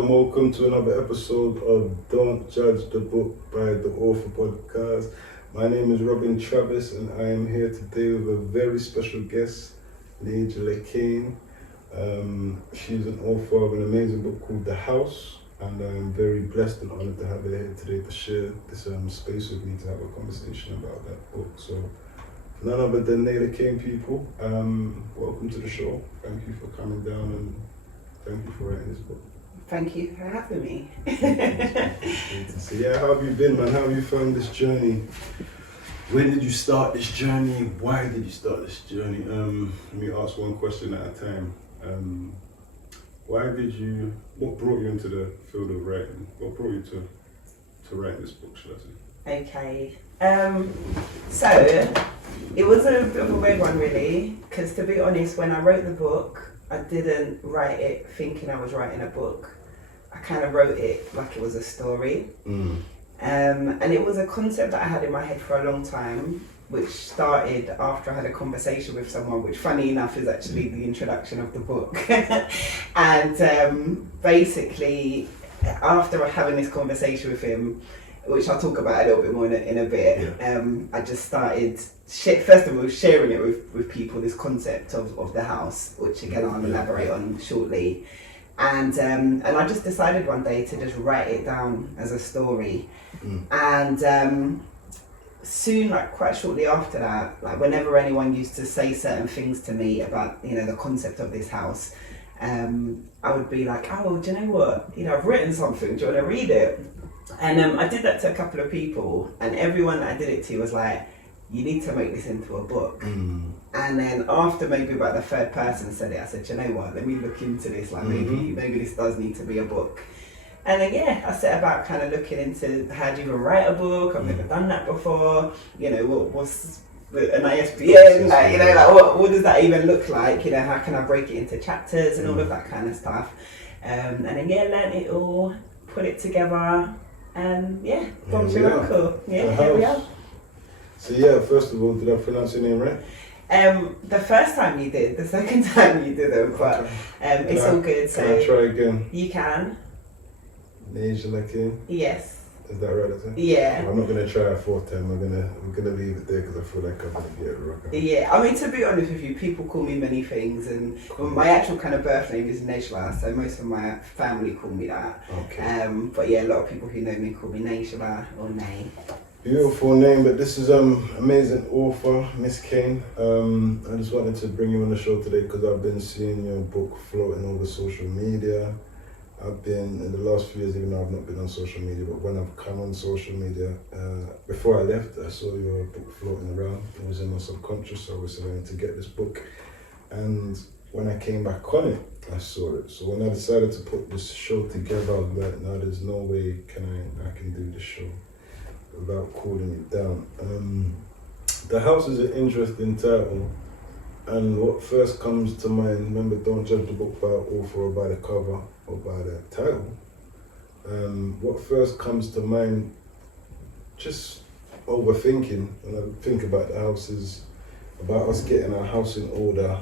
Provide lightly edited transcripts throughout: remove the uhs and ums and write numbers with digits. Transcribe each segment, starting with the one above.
Welcome to another episode of Don't Judge the Book by the Author Podcast. My name is Robin Travis and I am here today with a very special guest, Neighla Cain. She's an author of an amazing book called The House, and I'm very blessed and honored to have her here today to share this space with me to have a conversation about that book. So, none other than Neighla Cain, people. Welcome to the show. Thank you for coming down and thank you for writing this book. Thank you for having me. So yeah, how have you been, man? How have you found this journey? When did you start this journey? Why did you start this journey? Let me ask one question at a time. What brought you into the field of writing? What brought you to write this book, should I say? Okay. So, it was a bit of a weird one really, because to be honest, when I wrote the book, I didn't write it thinking I was writing a book. I kind of wrote it like it was a story. And it was a concept that I had in my head for a long time, which started after I had a conversation with someone, which funny enough is actually the introduction of the book. And basically, after having this conversation with him, which I'll talk about a little bit more in a bit, I just started, first of all, sharing it with people, this concept of the house, which again I'll elaborate on shortly. And I just decided one day to just write it down as a story. And soon, like quite shortly after that, like whenever anyone used to say certain things to me about, the concept of this house, I would be like, oh, do you know what? I've written something, do you want to read it? And I did that to a couple of people, and everyone that I did it to was like, you need to make this into a book. And then after maybe about the third person said it, I said, you know what, let me look into this, like maybe this does need to be a book. And then I set about kind of looking into how do you even write a book. I've never done that before. What's an ISBN, what does that even look like? How can I break it into chapters and all of that kind of stuff. And then learn it all, put it together, and from Morocco. Here we are. So first of all, did I pronounce your name right? The first time you did, the second time you didn't, but it's all good. So can I try again? You can. Neighla Cain? Yes. Is that right? Yeah. I'm not gonna try a fourth time. We're gonna leave it there because I feel like I'm gonna get it wrong. Yeah, I mean, to be honest with you, people call me many things, and my actual kind of birth name is Neighla, so most of my family call me that. Okay. But a lot of people who know me call me Neighla or Nay. Beautiful name, but this is amazing author, Miss Cain. I just wanted to bring you on the show today because I've been seeing your book floating over social media. I've been, in the last few years, even though I've not been on social media, but when I've come on social media, before I left, I saw your book floating around. It was in my subconscious, so I was saying to get this book. And when I came back on it, I saw it. So when I decided to put this show together, I was like, no, there's no way I can do this show without cooling it down. The House is an interesting title, and what first comes to mind, remember, don't judge the book by the author or by the cover or by the title. What first comes to mind, just overthinking, when I think about the house, is about us getting our house in order,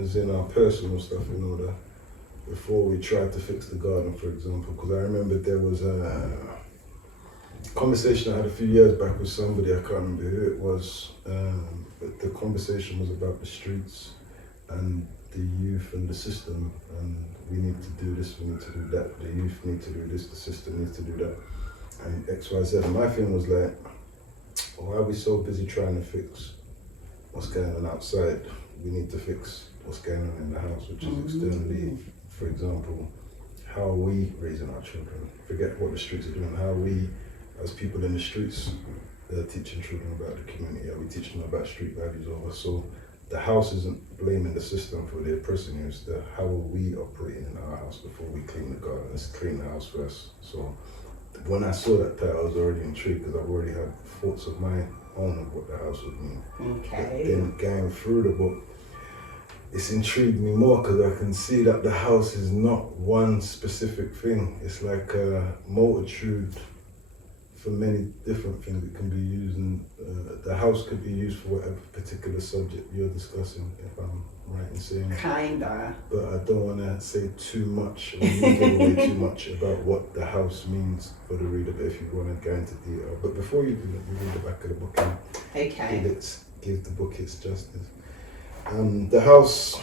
as in our personal stuff in order, before we try to fix the garden, for example. Because I remember there was a conversation I had a few years back with somebody, I can't remember who it was, but the conversation was about the streets and the youth and the system, and we need to do this, we need to do that, the youth need to do this, the system needs to do that, and X, Y, Z. And my thing was like, why are we so busy trying to fix what's going on outside? We need to fix what's going on in the house, which is externally. For example, how are we raising our children? Forget what the streets are doing, how are we, as people in the streets, teaching children about the community? Are we teaching them about street values over? So the house isn't blaming the system for the oppressing you, it's how are we operating in our house before we clean the garden? Let's clean the house first. So when I saw that title, I was already intrigued because I've already had thoughts of my own of what the house would mean. Okay. But then going through the book, it's intrigued me more because I can see that the house is not one specific thing. It's like a multitude for many different things it can be used, and the house could be used for whatever particular subject you're discussing, if I'm right in saying? Kinda. But I don't want to say too much or give away too much about what the house means for the reader, but if you want to go into detail. But before you do that, you read the back of the book and Okay. give the book its justice. The house,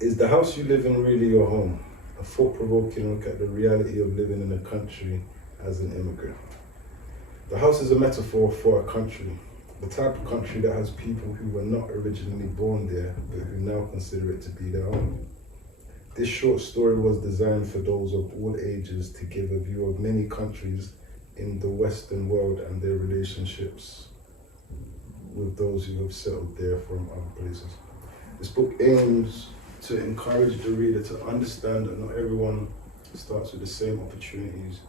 is the house you live in really your home? A thought-provoking look at the reality of living in a country as an immigrant. The house is a metaphor for a country, the type of country that has people who were not originally born there, but who now consider it to be their own. This short story was designed for those of all ages to give a view of many countries in the Western world and their relationships with those who have settled there from other places. This book aims to encourage the reader to understand that not everyone starts with the same opportunities,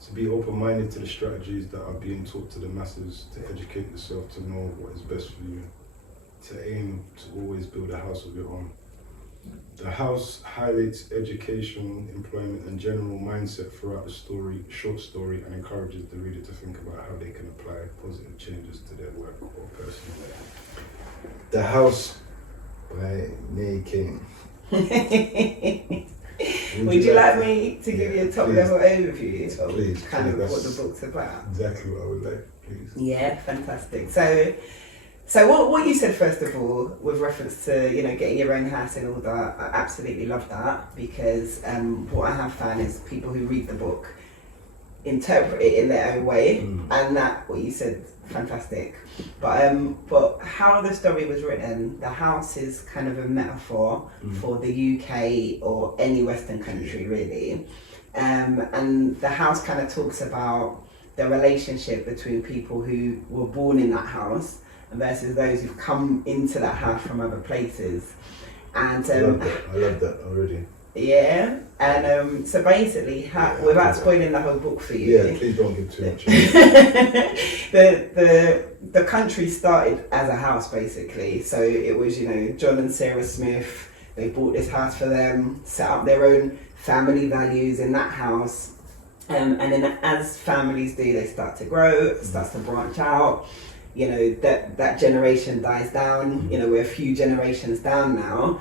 to be open-minded to the strategies that are being taught to the masses, to educate yourself, to know what is best for you, to aim to always build a house of your own. The house highlights education, employment, and general mindset throughout the short story, and encourages the reader to think about how they can apply positive changes to their work or personal life. The House by Neila Cain. Would you like me to give you a top level overview of Please, kind of what that's the book's about? Exactly what I would like, please. Yeah, fantastic. So what you said first of all, with reference to getting your own house and all that, I absolutely love that, because what I have found is people who read the book interpret it in their own way, and that what you said, fantastic. But how the story was written, the house is kind of a metaphor for the UK or any Western country really, and the house kind of talks about the relationship between people who were born in that house versus those who've come into that house from other places. And I love that already. Yeah, and so basically, without spoiling the whole book for you, yeah, please don't give too much. the country started as a house basically. So it was John and Sarah Smith. They bought this house for them, set up their own family values in that house, and then as families do, they start to grow, starts to branch out. That generation dies down. We're a few generations down now.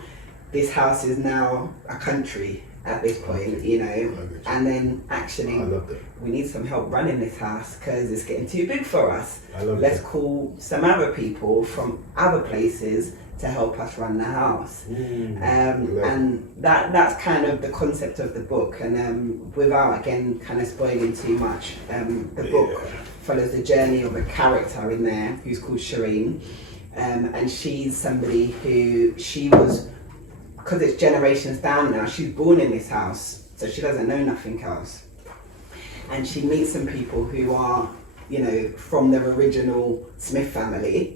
This house is now a country at this point, and then actually we need some help running this house because it's getting too big for us. Let's call some other people from other places to help us run the house. And that's kind of the concept of the book, and without again kind of spoiling too much, the book follows the journey of a character in there who's called Shireen, and she's somebody who because it's generations down now, she's born in this house, so she doesn't know nothing else. And she meets some people who are, from the original Smith family,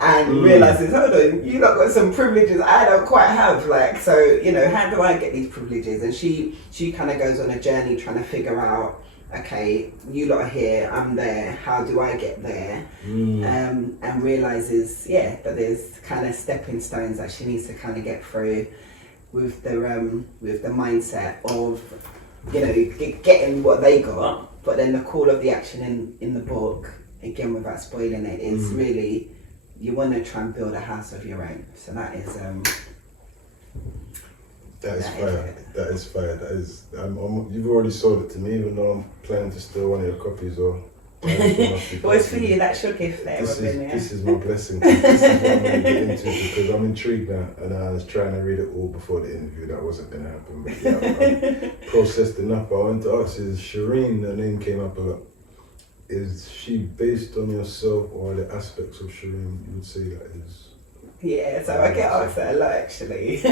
and realizes, hold on, you lot got some privileges I don't quite have. So how do I get these privileges? And she kind of goes on a journey trying to figure out, okay, you lot are here, I'm there, how do I get there? And realizes, that there's kind of stepping stones that she needs to kind of get through with the mindset of, getting what they got. But then the call of the action in the book, again without spoiling it, is really, you want to try and build a house of your own. So that is fire. That is fire. That is. You've already sold it to me, even though I'm planning to steal one of your copies. Or well, it's for you. That's your gift there, Robin. This is my blessing. This is what I'm going to get into, because I'm intrigued now, and I was trying to read it all before the interview. That wasn't going to happen. But yeah, I've processed enough. But I want to ask: is Shireen, the name came up a lot? Is she based on yourself, or the aspects of Shireen you would say that is? Yeah, so I get asked that a lot actually,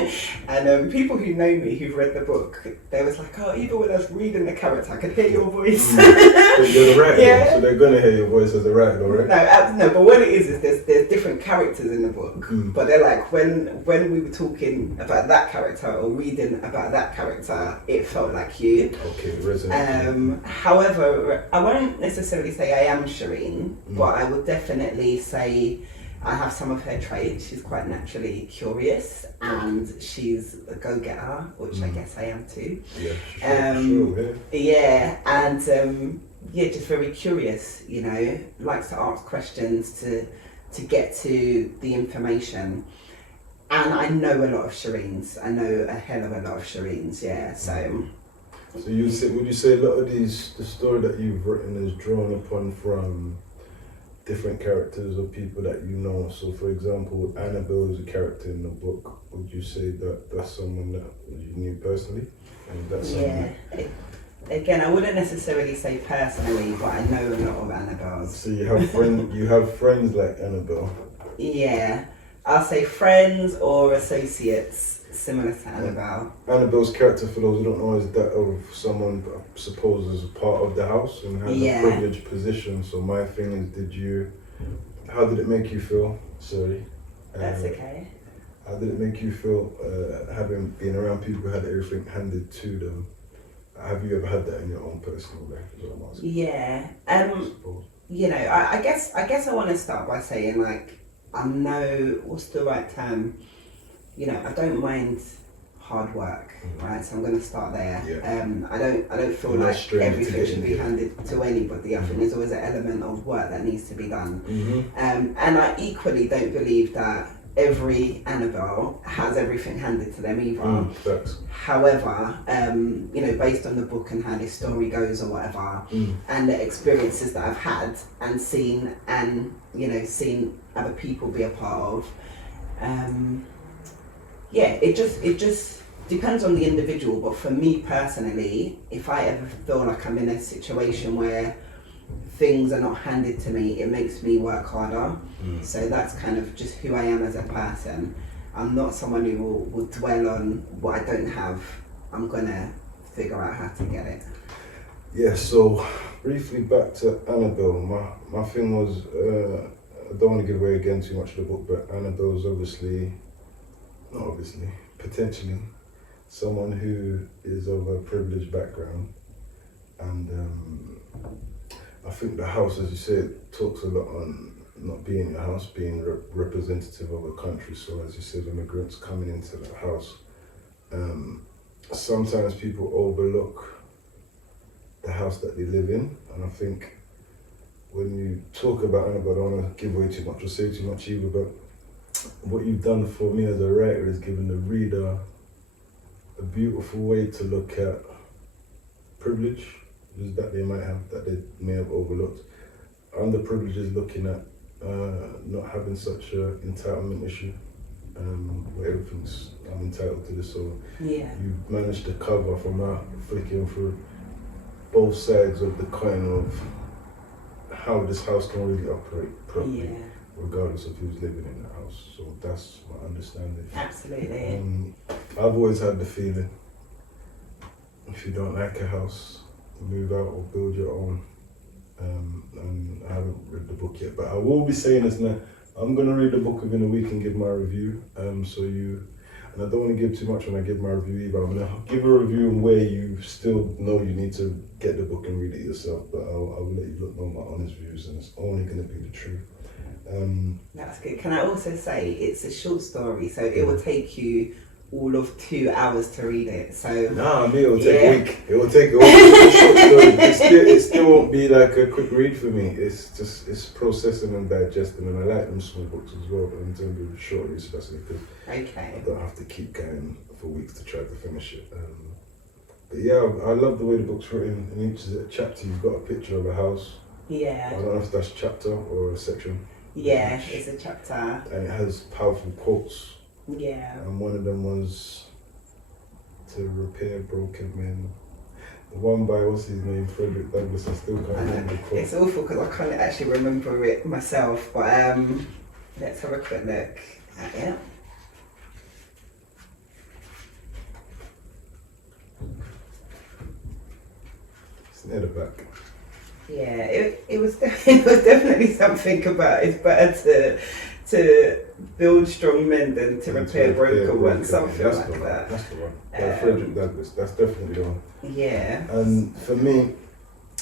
and people who know me, who've read the book, they was like, oh, even when I was reading the character, I could hear your voice. But you're the writer, so they're gonna hear your voice as the writer, right? No, but what it is there's different characters in the book, but they're like, when we were talking about that character or reading about that character, it felt like you. Okay, resonant. However, I won't necessarily say I am Shireen, but I would definitely say I have some of her traits. She's quite naturally curious, and she's a go-getter, which I guess I am too. Yeah, and just very curious. Likes to ask questions to get to the information. And I know a lot of Shireens. I know a hell of a lot of Shireens, yeah. So would you say a lot of the story that you've written is drawn upon from different characters or people that you know? So for example, Annabelle is a character in the book. Would you say that that's someone that you knew personally? And that's Again, I wouldn't necessarily say personally, but I know a lot of Annabelles. So you have friends like Annabelle. Yeah, I'll say friends or associates similar to Annabelle. Annabelle's character, for those who don't know, is that of someone I suppose is a part of the house and has a privileged position. So my thing is, how did it make you feel? Sorry. That's okay. How did it make you feel having been around people who had everything handed to them? Have you ever had that in your own personal life? Yeah. You know, I guess I want to start by saying, like, I know what's the right term. You know, I don't mind hard work, right? So I'm going to start there. Yeah. I don't feel like everything should be handed to anybody. I think there's always an element of work that needs to be done. And I equally don't believe that every Annabelle has everything handed to them either. However, you know, based on the book and how this story goes or whatever, and the experiences that I've had and seen, and you know, seen other people be a part of, it just depends on the individual. But for me personally, if I ever feel like I'm in a situation where things are not handed to me, it makes me work harder. So that's kind of just who I am as a person. I'm not someone who will dwell on what I don't have. I'm gonna figure out how to get it. Yeah, so briefly back to Annabelle. My thing was, I don't want to give away again too much of the book, but Annabelle's potentially someone who is of a privileged background, and I think the house, as you said, talks a lot on not being a house, being representative of a country. So as you said, immigrants coming into the house. Sometimes people overlook the house that they live in, and I think when you talk about Annabelle, I don't want to give away too much or say too much either, but what you've done for me as a writer is given the reader a beautiful way to look at privilege that they might have, that they may have overlooked. Underprivileged is looking at not having such an entitlement issue, where everything's, I'm entitled to this. So you've managed to cover from that, flicking through both sides of the coin of how this house can really operate properly, regardless of who's living in the house. So that's my understanding. Absolutely. I've always had the feeling, if you don't like a house, move out or build your own. And I haven't read the book yet, but I will be saying this now. I'm going to read the book within a week and give my review. And I don't want to give too much when I give my review either. I'm going to give a review where you still know you need to get the book and read it yourself, but I'll let you know my honest views, and it's only going to be the truth. That's good. Can I also say it's a short story, so it will take you all of 2 hours to read it. So it will take a week. It will take a week. It's a short story. It still won't be like a quick read for me. It's processing and digesting, and I like them small books as well, but in terms of short reads, especially because I don't have to keep going for weeks to try to finish it. But yeah, I love the way the book's written. In each chapter, you've got a picture of a house. Yeah. I don't know if that's a chapter or a section. Yeah, it's a chapter. And it has powerful quotes. Yeah. And one of them was to repair broken men. The one by, what's his name, Frederick Douglass, I still can't remember the quote. It's awful because I can't actually remember it myself, but let's have a quick look at it. It's near the back. Yeah, it was definitely something about it's better to build strong men than to repair broken ones, something like that. That's the one. Frederick Douglass, that's definitely the one. Yeah. And for me,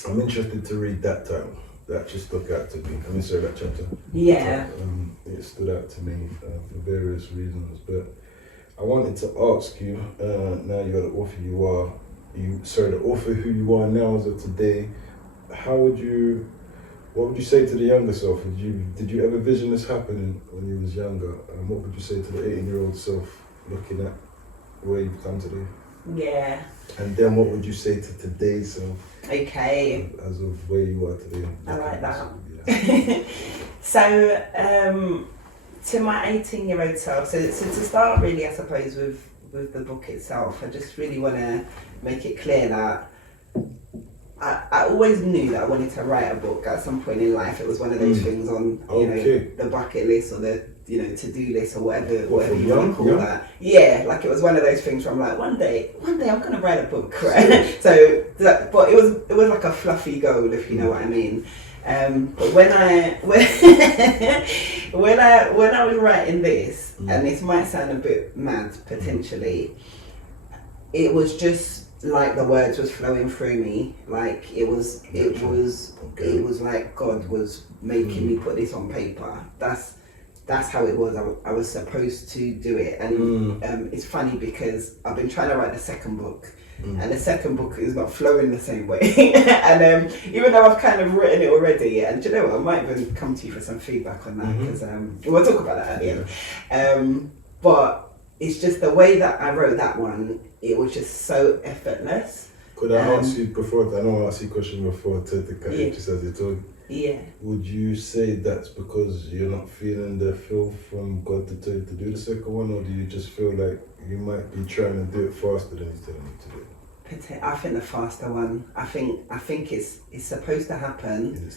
I'm interested to read that title. That just stuck out to me. That chapter. Yeah. It stood out to me for various reasons. But I wanted to ask you, now you're the author the author who you are now as of today, how would you What would you say to the younger self? Did you ever vision this happening when you was younger? And what would you say to the 18-year-old self looking at where you've come today? Yeah. And then what would you say to today's self? Okay. As of where you are today. I like that. Yeah. So, to my 18-year-old self, so to start really, I suppose, with the book itself, I just really want to make it clear that I always knew that I wanted to write a book at some point in life. It was one of those things on the bucket list or the to-do list or whatever you want to call that. Yeah, like it was one of those things where I'm like, one day I'm gonna write a book, right? So, but it was like a fluffy goal, if you know what I mean. But when I was writing this, and this might sound a bit mad potentially, it was just like the words was flowing through me. Like it was like God was making me put this on paper. That's how it was. I was supposed to do it, and it's funny because I've been trying to write the second book. And the second book is not flowing the same way. And even though I've kind of written it already, and do you know what, I might even come to you for some feedback on that, because we'll talk about that at the end. But it's just the way that I wrote that one, it was just so effortless. Could I ask you before, I know I asked you a question before to just as you told. Yeah. Would you say that's because you're not feeling the feel from God to tell you to do the second one, or do you just feel like you might be trying to do it faster than he's telling you to do it? I think the faster one. I think it's supposed to happen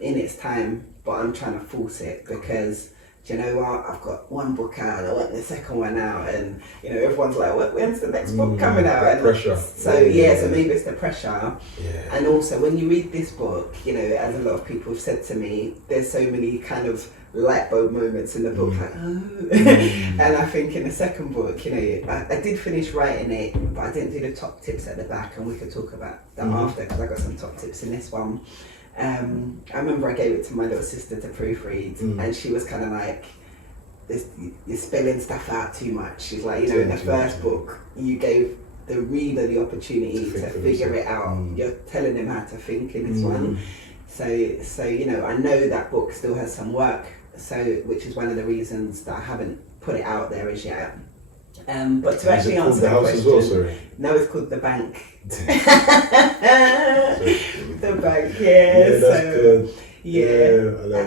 in its time, but I'm trying to force it because, do you know what? I've got one book out and I want the second one out, and everyone's like, when's the next book coming out? And pressure. So so maybe it's the pressure. Yeah. And also when you read this book, as a lot of people have said to me, there's so many kind of light bulb moments in the book, like and I think in the second book, I did finish writing it, but I didn't do the top tips at the back, and we could talk about that after, because I got some top tips in this one. I remember I gave it to my little sister to proofread, and she was kind of like, you're spelling stuff out too much. She's like, in the first book, you gave the reader the opportunity to figure it out. You're telling them how to think in this one. So I know that book still has some work, which is one of the reasons that I haven't put it out there as yet. But to actually answer the question, no, it's called The Bank. The Bank, that's good. I like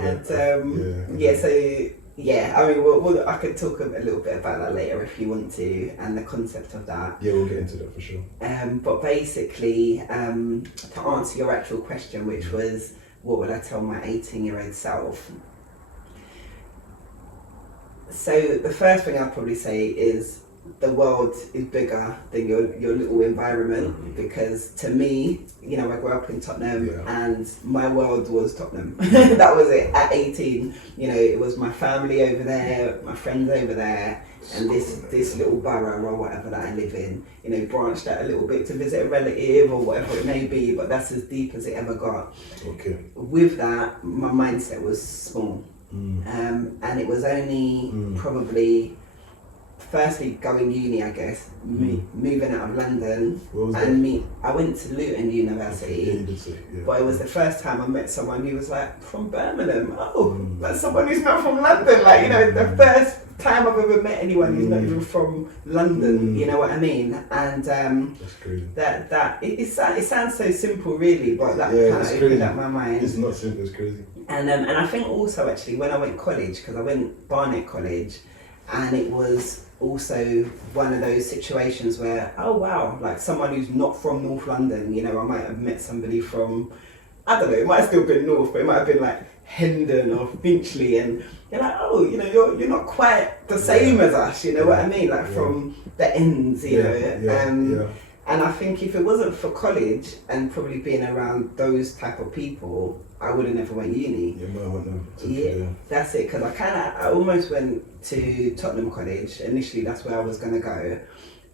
I could talk a little bit about that later if you want to, and the concept of that. Yeah, we'll get into that for sure. But basically, to answer your actual question, which was, what would I tell my 18-year-old self? So the first thing I'd probably say is the world is bigger than your little environment, because to me, I grew up in Tottenham, and my world was Tottenham. That was it. At 18, it was my family over there, my friends over there, and this little borough or whatever that I live in, branched out a little bit to visit a relative or whatever it may be, but that's as deep as it ever got. Okay. With that, my mindset was small. And it was only probably, firstly going uni, I guess, moving out of London, I went to Luton University, but it was the first time I met someone who was like, from Birmingham. That's someone who's not from London, the first time I've ever met anyone who's not even from London, you know what I mean? And that's crazy. It sounds so simple really, but that kind of opened up my mind. It's not simple, it's crazy. And I think also actually when I went college, because I went Barnet College, and it was also one of those situations where, oh wow, like someone who's not from North London, I might have met somebody from, I don't know, it might have still been North, but it might have been like Hendon or Finchley, and you're like, oh, you're not quite the same as us, you know what I mean? Like from the ends, And I think if it wasn't for college and probably being around those type of people, I would have never went uni. That's it, because I almost went to Tottenham College. Initially, that's where I was going to go.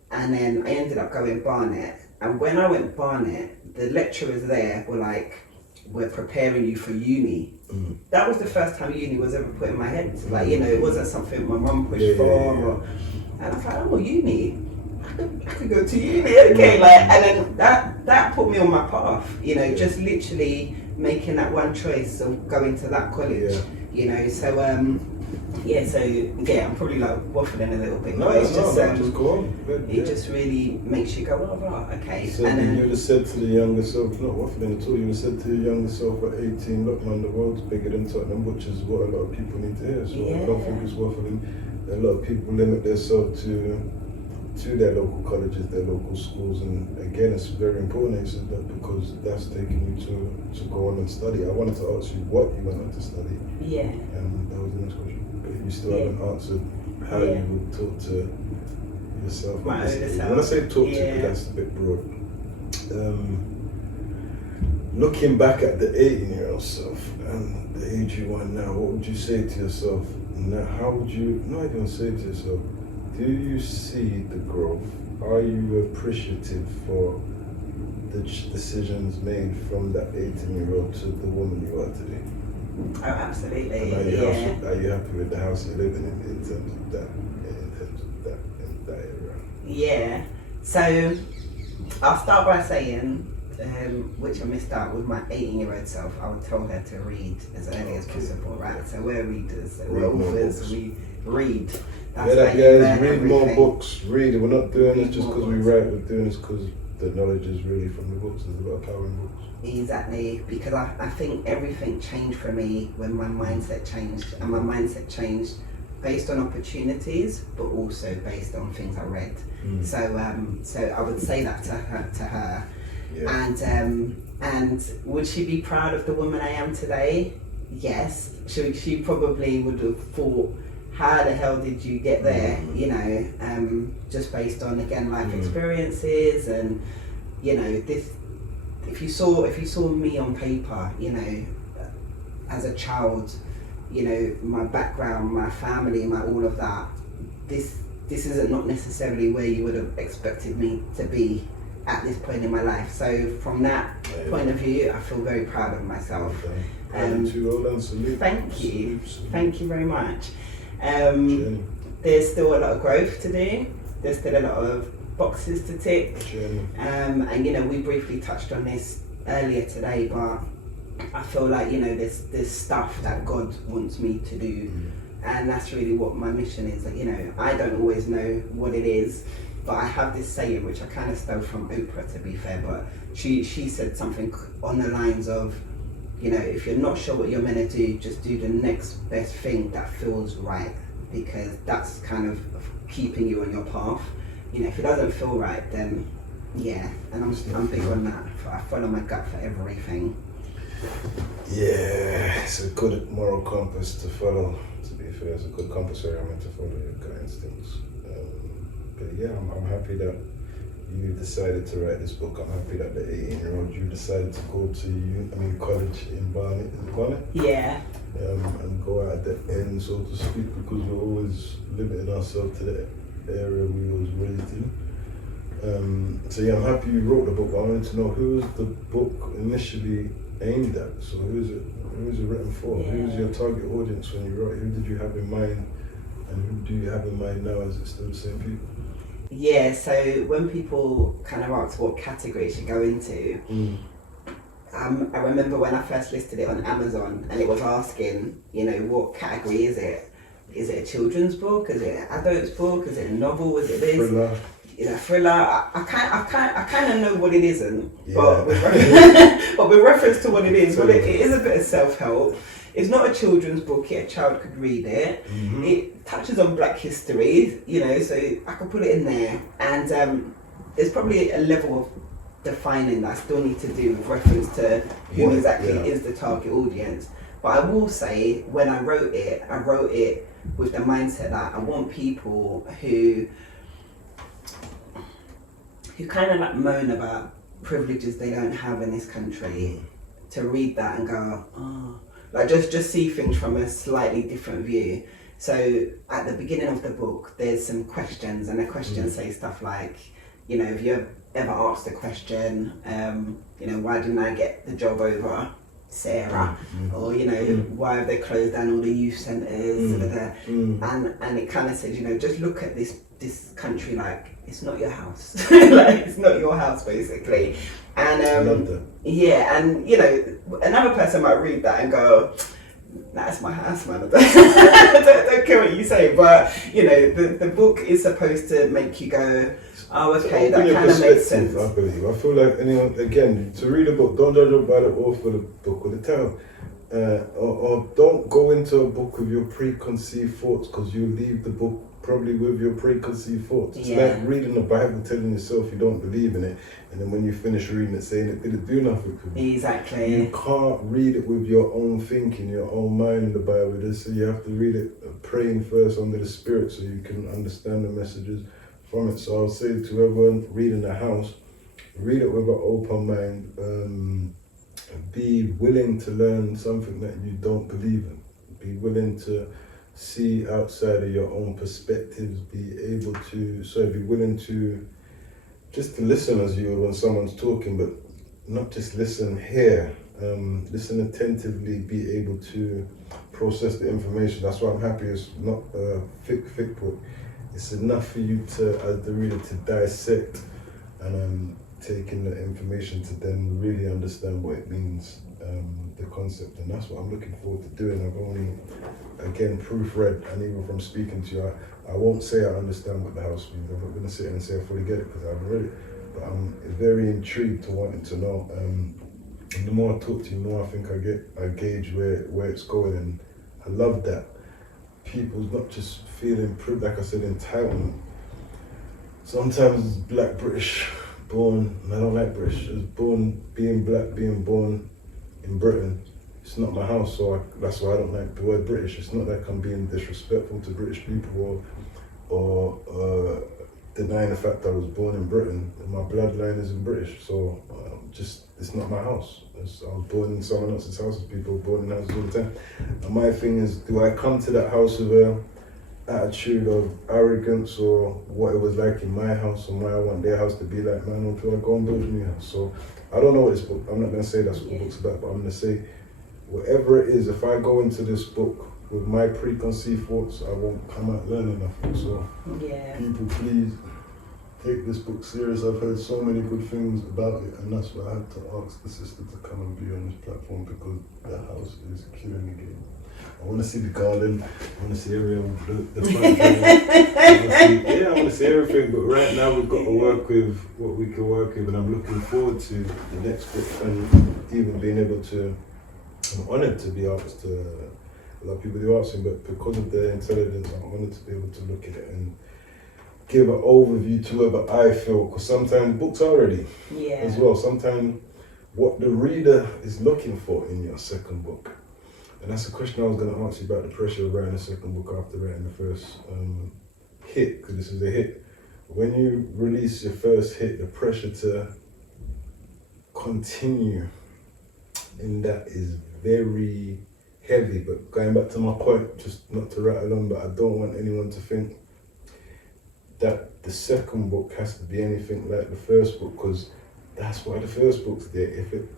And then I ended up going Barnet. And when I went Barnet, the lecturers there were like, we're preparing you for uni. That was the first time uni was ever put in my head. Like, it wasn't something my mum pushed for. And I was like, oh, uni. I could go to uni, okay, and then that put me on my path, just literally making that one choice of going to that college. You know, so I'm probably like waffling a little bit. No, but it's just go on. It just really makes you go, oh, right, okay. So and then you would have said to the younger self, not waffling at all, you would have said to your younger self at 18, look man, the world's bigger than Tottenham, which is what a lot of people need to hear. So I don't think it's waffling. A lot of people limit themselves to their local colleges, their local schools, and again, it's very important I said that because that's taking you to go on and study. I wanted to ask you what you went on to study. Yeah. And that was the next question. But you still haven't answered how you would talk to yourself. My older self. When I say talk to, that's a bit broad. Looking back at the 18-year-old self and the age you are now, what would you say to yourself now? How would you, not even say to yourself, do you see the growth? Are you appreciative for the decisions made from that 18-year-old to the woman you are today? Oh, absolutely. And are you happy with the house you're living in terms of that, in that area? Yeah. So I'll start by saying, which I missed out with my 18-year-old self, I would tell her to read as early as possible, right? So we're readers, we're authors, we read. That's guys, read more books, read. We're not doing this just because we write, we're doing this because the knowledge is really from the books. There's a lot of power in books. Exactly, because I think everything changed for me when my mindset changed, and my mindset changed based on opportunities, but also based on things I read. So I would say that to her. Yeah. And would she be proud of the woman I am today? Yes. She probably would have thought, how the hell did you get there? You know, just based on again life experiences, and you know, this. If you saw me on paper, you know, as a child, you know, my background, my family, my all of that, this isn't not necessarily where you would have expected me to be at this point in my life. So from that point of view, I feel very proud of myself. Thank you. Thank you very much. There's still a lot of growth to do. There's still a lot of boxes to tick. And you know, we briefly touched on this earlier today, but I feel like, you know, there's stuff that God wants me to do, and that's really what my mission is. That, you know, I don't always know what it is, but I have this saying which I kind of stole from Oprah, to be fair, but she said something on the lines of, you know, if you're not sure what you're meant to do, just do the next best thing that feels right, because that's kind of keeping you on your path. You know, if it doesn't feel right, then and I'm big on that. I follow my gut for everything. Yeah, it's a good moral compass to follow. To be fair, it's a good compass area to follow your gut instincts. But yeah, I'm happy that you decided to write this book. I'm happy that the 18-year-old you decided to go to college in Barnet. Is it Barnet? Yeah. And go out at the end, so to speak, because we're always limiting ourselves to the area we was raised in. So yeah, I'm happy you wrote the book. I wanted to know, who was the book initially aimed at? So who is it written for? Yeah. Who was your target audience when you wrote it? Who did you have in mind, and who do you have in mind now? Is it still the same people? Yeah, so when people kind of ask what category it should go into, I remember when I first listed it on Amazon, and it was asking, you know, what category is it? Is it a children's book? Is it an adult's book? Is it a novel? Is it this? Thriller. Is it a thriller? I kind of know what it isn't, Yeah. but with reference to what it is, well, it is a bit of self-help. It's not a children's book, a child could read it. It touches on Black history, you know, so I could put it in there. And there's probably a level of defining that I still need to do with reference to who exactly is the target audience. But I will say, when I wrote it with the mindset that I want people who kind of like moan about privileges they don't have in this country to read that and go, oh, like just see things from a slightly different view. So at the beginning of the book, there's some questions, and the questions say stuff like, you know, if you ever asked a question, you know, why didn't I get the job over Sarah? Or, you know, why have they closed down all the youth centres? And it kind of says, you know, just look at this country like it's not your house. Like, it's not your house, basically. And I love that. yeah, and you know, another person might read that and go, that's my house, man. I don't care what you say, but you know, the book is supposed to make you go, oh, okay, that kind of makes sense. I believe. I feel like anyone, again, to read a book, don't judge it by the author of the book or the title. Or don't go into a book with your preconceived thoughts, because you leave the book probably with your preconceived thoughts. It's like reading the Bible, telling yourself you don't believe in it, and then when you finish reading it, saying it didn't do nothing for you. Exactly. You can't read it with your own thinking, your own mind in the Bible. So you have to read it praying first under the Spirit, so you can understand the messages from it. So I'll say to everyone reading the house, read it with an open mind. Be willing to learn something that you don't believe in. Be willing to see outside of your own perspectives. Be willing to just to listen as you would when someone's talking, but not just listen, hear. Listen attentively, be able to process the information. That's why I'm happy it's not a thick book. It's enough for you to, as the reader, to dissect and taking the information to then really understand what it means, the concept, and that's what I'm looking forward to doing. I've only, again, proofread, and even from speaking to you, I won't say I understand what the house means. I'm not going to sit and say I fully get it because I haven't read it, but I'm very intrigued to wanting to know. And the more I talk to you, the more I think I gauge where it's going, and I love that people's not just feeling, like I said, entitlement. Sometimes it's Black British born, and I don't like British. I was born being black, being born in Britain. It's not my house, so that's why I don't like the word British. It's not like I'm being disrespectful to British people or denying the fact that I was born in Britain. My bloodline isn't British, so it's not my house. I was born in someone else's house. People are born in houses all the time. And my thing is, do I come to that house with a attitude of arrogance or what it was like in my house and why I want their house to be like mine, or do I go and build a new house? So I don't know what this book, I'm not going to say that's what the book's about, but I'm going to say whatever it is, if I go into this book with my preconceived thoughts, I won't come out learning nothing. So people, please take this book serious. I've heard so many good things about it, and that's why I had to ask the sister to come and be on this platform, because the house is killing the game. I want to see the garden, I want to see everything, the front I want to see everything, but right now we've got to work with what we can work with, and I'm looking forward to the next book, and even being able to, I'm honoured to be asked to, a lot of people do ask me, but because of their intelligence, I'm honoured to be able to look at it and give an overview to whatever I feel, because sometimes books are ready as well. Sometimes what the reader is looking for in your second book. And that's a question I was going to ask you about, the pressure of writing a second book after writing the first hit, because this is a hit. When you release your first hit, the pressure to continue in that is very heavy. But going back to my point, just not to rattle on, but I don't want anyone to think that the second book has to be anything like the first book, because that's why the first book's there. If it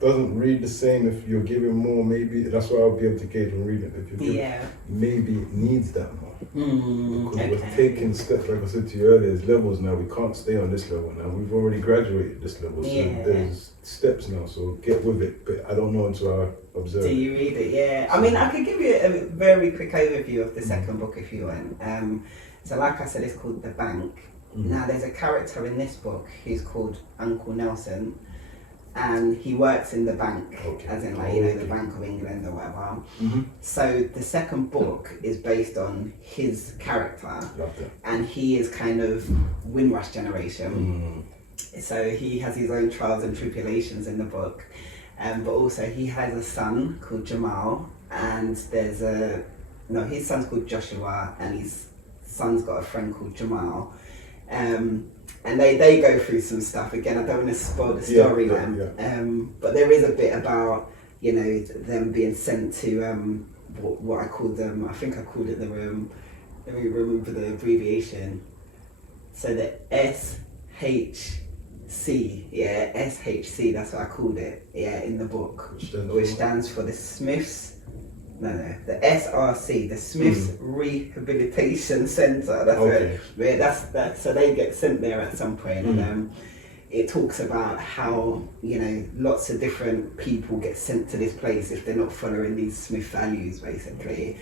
doesn't read the same, if you're giving more, maybe that's why I'll be able to gauge when reading it. If you're giving, maybe it needs that more. Because we're taking steps, like I said to you earlier, there's levels now. We can't stay on this level now. We've already graduated this level, so there's steps now, so get with it. But I don't know until I observe. Do you read it? Yeah. I mean, I could give you a very quick overview of the second book if you want. So like I said, it's called The Bank. Now there's a character in this book who's called Uncle Nelson, and he works in the bank, as in like, you know, the Bank of England or whatever. So the second book is based on his character, and he is kind of Windrush generation. So he has his own trials and tribulations in the book, but also he has a son called Jamal, and there's his son's called Joshua, and his son's got a friend called Jamal. And they go through some stuff. Again, I don't want to spoil the storyline, but there is a bit about, you know, them being sent to what I called them. I think I called it the let me remember the abbreviation. So the SHC, SHC. That's what I called it. In the book, which stands for the Smiths the SRC, the Smiths Rehabilitation Centre. That's Okay. where that's so they get sent there at some point, and it talks about how, you know, lots of different people get sent to this place if they're not following these Smith values, basically.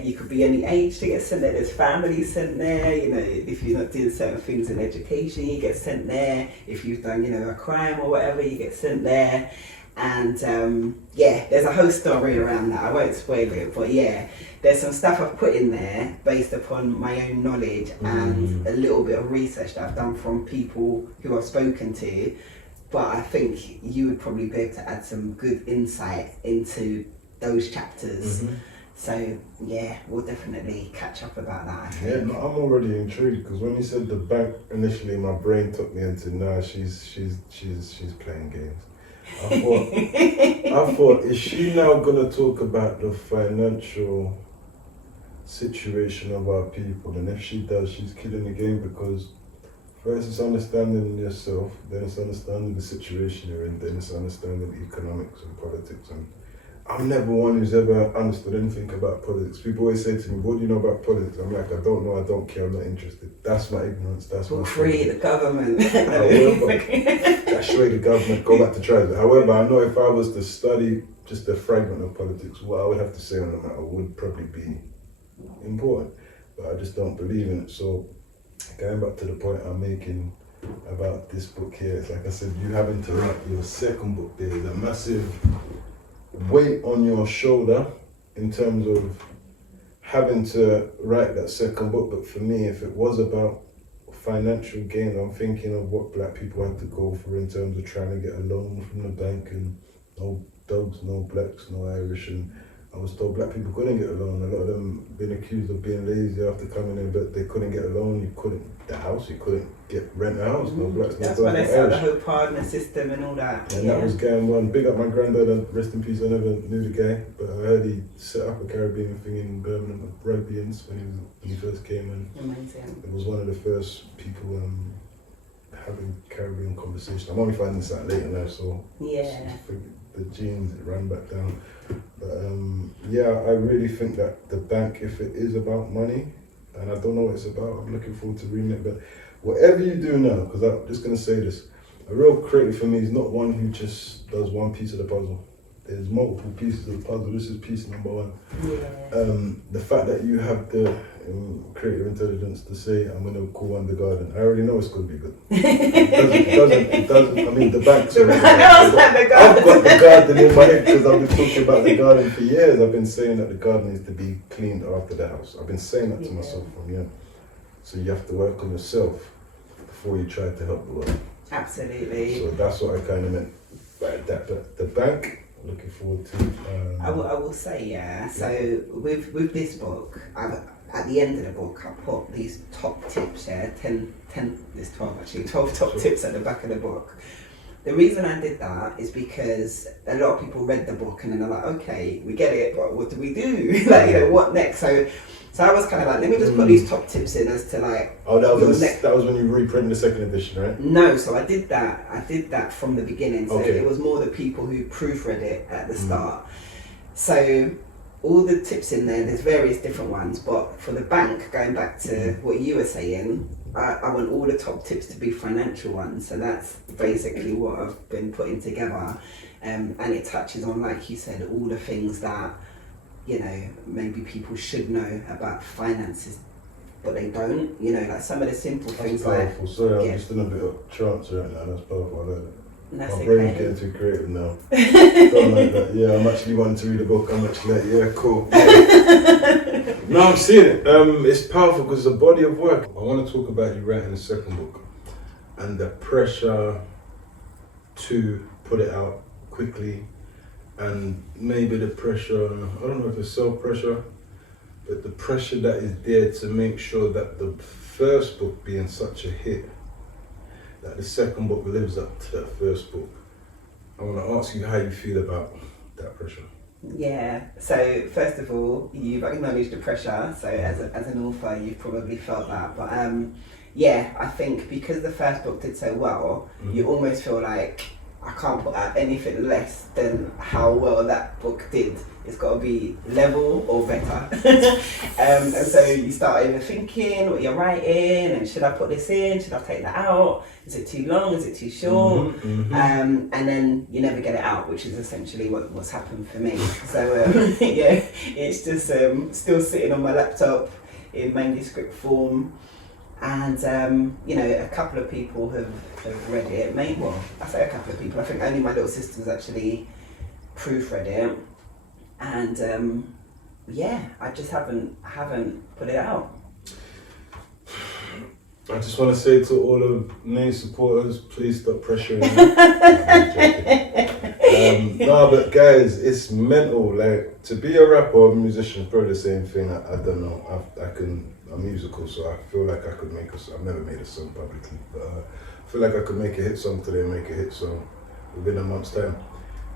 You could be any age to get sent there. There's families sent there, you know, if you're not doing certain things in education, you get sent there. If you've done, you know, a crime or whatever, you get sent there. And there's a whole story around that. I won't spoil it, but yeah, there's some stuff I've put in there based upon my own knowledge and a little bit of research that I've done from people who I've spoken to. But I think you would probably be able to add some good insight into those chapters. So yeah, we'll definitely catch up about that, I think. Yeah, no, I'm already intrigued because when you said the bank, initially my brain took me into she's playing games. I thought, is she now gonna talk about the financial situation of our people? And if she does, she's killing the game, because first it's understanding yourself, then it's understanding the situation you're in, then it's understanding economics and politics. And I'm never one who's ever understood anything about politics. People always say to me, what do you know about politics? I'm like, I don't know, I don't care, I'm not interested. That's my ignorance, that's my free the government. Actually, the government, go back to tribes. However, I know if I was to study just a fragment of politics, what I would have to say on the matter would probably be important. But I just don't believe in it. So, going back to the point I'm making about this book here, it's like I said, you having to write your second book, there is a massive weight on your shoulder in terms of having to write that second book. But for me, if it was about financial gain, I'm thinking of what black people had to go through in terms of trying to get a loan from the bank, and no dogs, no blacks, no Irish, and I was told black people couldn't get a loan. A lot of them been accused of being lazy after coming in, but they couldn't get a loan. You couldn't rent a house. No blacks, no dogs, That's why they no set Irish. the whole partner system and all that. And that was going on. Big up my granddad, and rest in peace, I never knew the guy, but I heard he set up a Caribbean thing in Birmingham with Rugbyans when he first came, and Amazing. it was one of the first people having Caribbean conversation. I'm only finding this out later now, so Yeah. the genes, it ran back down. But I really think that the bank, if it is about money, and I don't know what it's about, I'm looking forward to reading it, but whatever you do now, because I'm just going to say this, a real creative for me is not one who just does one piece of the puzzle. There's multiple pieces of the puzzle. This is piece number one. Yeah. The fact that you have the creative intelligence to say, I'm going to call one the garden. I already know it's going to be good. It doesn't. I mean, the bank's I've got the garden in my head because I've been talking about the garden for years. I've been saying that the garden needs to be cleaned after the house. I've been saying that to myself from young. So you have to work on yourself before you try to help the world. Absolutely. So that's what I kind of meant by that. But the bank, looking forward to. I will say, yeah. So with this book, at the end of the book, I put these top tips. Yeah, 10. There's 12 actually. 12 top tips at the back of the book. The reason I did that is because a lot of people read the book and then they're like, okay, we get it, but what do we do? Like, you know, what next? So I was kind of like, let me just put these top tips in as to like. Oh, that was when you reprinted the second edition, right? No, so I did that from the beginning. So okay. It was more the people who proofread it at the start. So all the tips in there's various different ones, but for the bank, going back to what you were saying, I want all the top tips to be financial ones. So that's basically what I've been putting together. And it touches on, like you said, all the things that, you know, maybe people should know about finances, but they don't. You know, like some of the simple things. That's powerful. Sorry, I'm just in a bit of trance right now. That's powerful. I like that. My brain's getting too creative now. Don't like that. Yeah, I'm actually wanting to read a book. I'm actually like, yeah, cool. No, I'm seeing it. It's powerful because it's a body of work. I want to talk about you writing the second book and the pressure to put it out quickly, and maybe the pressure, I don't know if it's self-pressure, but the pressure that is there to make sure that the first book being such a hit, that the second book lives up to that first book. I want to ask you how you feel about that pressure. Yeah, so first of all, you've acknowledged the pressure, so as an author you've probably felt that, but I think because the first book did so well, you almost feel like I can't put out anything less than how well that book did. It's got to be level or better. And so you start overthinking what you're writing, and should I put this in? Should I take that out? Is it too long? Is it too short? And then you never get it out, which is essentially what's happened for me. So yeah, it's just still sitting on my laptop in manuscript form. And a couple of people have read it. Well, I say a couple of people. I think only my little sister's actually proofread it. And I just haven't put it out. I just want to say to all of Neigh's supporters, please stop pressuring me. No, but guys, it's mental. Like, to be a rapper or a musician is probably the same thing. I don't know. I'm musical, so I feel like I could make a song. I've never made a song publicly, but I feel like I could make a hit song today and make a hit song within a month's time.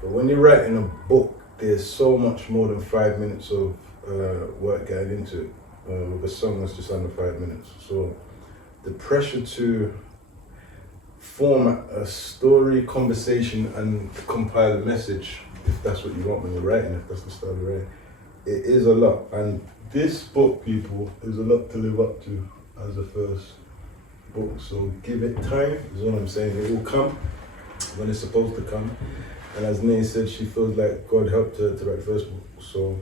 But when you're writing a book, there's so much more than 5 minutes of work getting into it. With a song that's just under 5 minutes. So the pressure to format a story, conversation, and compile a message, if that's what you want when you're writing, if that's the style of writing, it is a lot. And this book, people, is a lot to live up to as a first book. So give it time, is what I'm saying. It will come when it's supposed to come. And as Ney said, she feels like God helped her to write the first book. So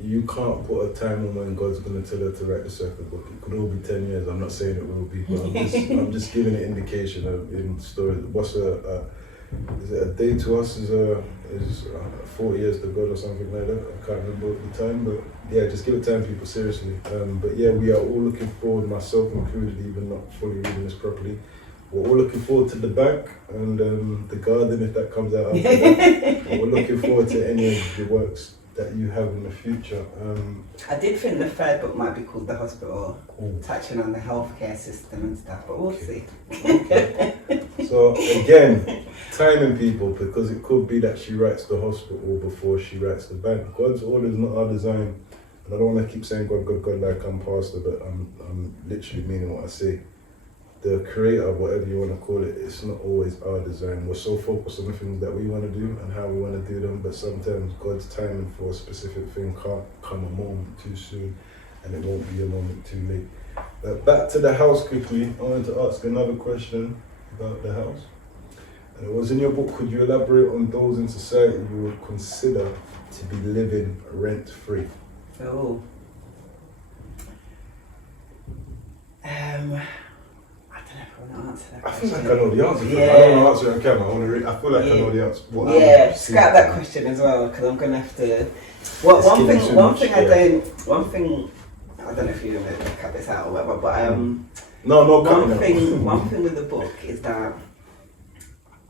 you can't put a time on when God's going to tell her to write the second book. It could all be 10 years. I'm not saying it will be, but I'm just giving an indication of in story. What's is it a day to us is 40 years to God or something like that. I can't remember the time, but yeah, just give it time, people, seriously. But yeah, we are all looking forward, myself included, even not fully reading this properly. We're all looking forward to the bank and the garden, if that comes out after that. But we're looking forward to any of the works that you have in the future. I did think the third book might be called The Hospital, touching on the healthcare system and stuff, but we'll see. Okay. So again, timing, people, because it could be that she writes the hospital before she writes the bank. God's order is not our design, and I don't want to keep saying God like I'm pastor, but I'm literally meaning what I say. The creator, whatever you want to call it, it's not always our design. We're so focused on the things that we want to do and how we want to do them, but sometimes God's timing for a specific thing can't come a moment too soon, and it won't be a moment too late. But back to the house quickly, I wanted to ask another question about the house. And it was in your book, could you elaborate on those in society you would consider to be living rent-free? Oh. I feel like I know the answer. Yeah. I don't know the answer on camera. I feel like I know the answer. Scrap that question as well, because I'm gonna have to. One thing I don't know if you're gonna cut this out or whatever, but one thing with the book is that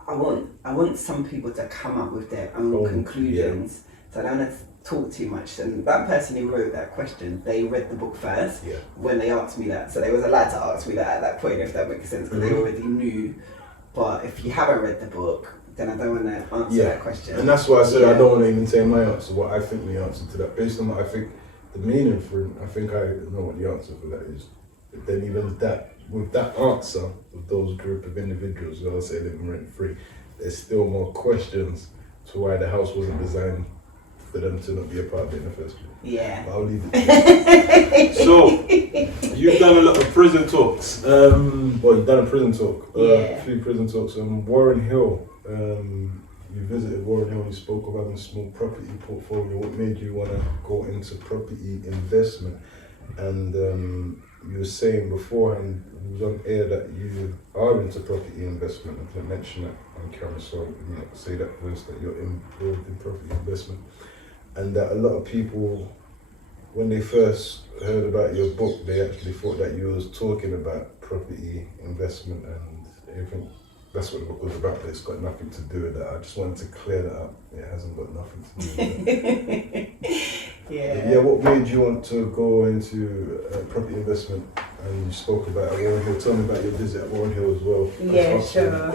I want some people to come up with their own conclusions. So I don't want to talk too much. And that person who wrote that question, they read the book first when they asked me that. So they was allowed to ask me that at that point, if that makes sense, because they already knew. But if you haven't read the book, then I don't want to answer that question. And that's why I said I don't want to even say my answer, what I think the answer to that. Based on what I think the meaning for it, I think I know what the answer for that is. But then even that, with that answer of those group of individuals, I'll say living rent free, there's still more questions to why the house wasn't designed for them to not be a part of it in the first place. Yeah. But I'll leave it to you. So, you've done a lot of prison talks. You've done a prison talk. A few prison talks. Warren Hill. You visited Warren Hill and you spoke of having a small property portfolio. What made you want to go into property investment? And you were saying beforehand, it was on air that you are into property investment. I didn't mention that on camera, so say that first, that you're involved in property investment. And that a lot of people, when they first heard about your book, they actually thought that you was talking about property investment and everything. That's what the book was about, but it's got nothing to do with that. I just wanted to clear that up. It hasn't got nothing to do with that. What made you want to go into property investment? And you spoke about Warren Hill. Tell me about your visit at Warren Hill as well. Yeah, sure.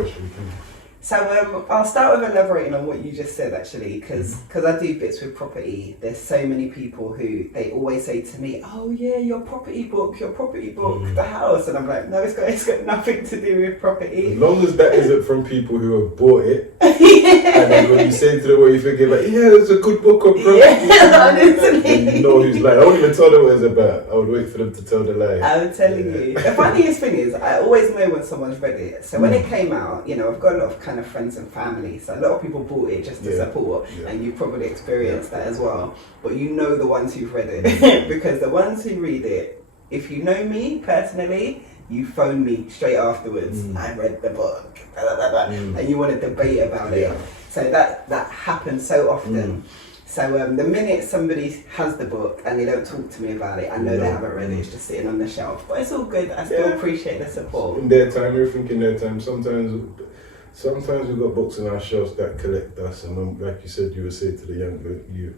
So I'll start with elaborating on what you just said actually, because I do bits with property. There's so many people who they always say to me, "Oh yeah, your property book, the house," and I'm like, "No, it's got nothing to do with property." As long as that isn't from people who have bought it, and then when you say to them what you think about, yeah, it's a good book on property. Yeah, honestly. You know who's lying. I wouldn't even tell them what it's about. I would wait for them to tell the lie. I'm telling you. The funniest thing is, I always know when someone's read it. So when it came out, you know, I've got a lot of kind of friends and family, so a lot of people bought it just to support, and you probably experienced that as well. But you know the ones who've read it, because the ones who read it, if you know me personally, you phone me straight afterwards. I read the book, and you want to debate about it. So that happens so often. So the minute somebody has the book and they don't talk to me about it, I know they haven't read it. It's just sitting on the shelf. But it's all good. I still appreciate the support. In their time, everything in their time. Sometimes we've got books on our shelves that collect us, and when, like you said, you would say to the younger you,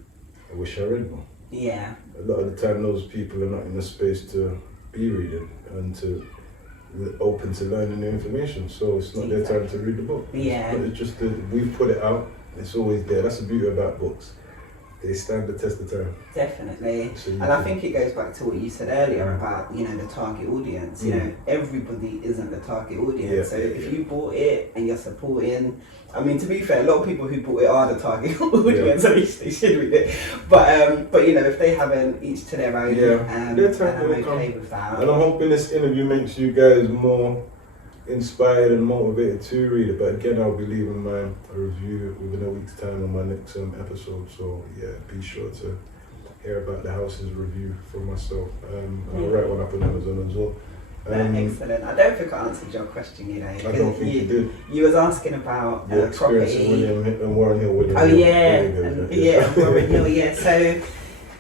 "I wish I read more." Yeah. A lot of the time, those people are not in the space to be reading and to open to learning new information. So it's not their time to read the book. Yeah. But it's just that we've put it out. It's always there. That's the beauty about books. They stand the test of time. Definitely. And I think it goes back to what you said earlier about, you know, the target audience. You know, everybody isn't the target audience. So if you bought it and you're supporting, I mean, to be fair, a lot of people who bought it are the target audience, so they should read it. But you know, if they haven't, each to their own. And I'm okay with that. And I'm hoping this interview makes you guys more inspired and motivated to read it. But again, I'll be leaving a review within a week's time on my next episode. So yeah, be sure to hear about the house's review for myself. I'll write one up on Amazon as well. Excellent. I don't think I answered your question, you know. I don't think you did. You was asking about property. And Warren Hill. Warren Hill, yeah.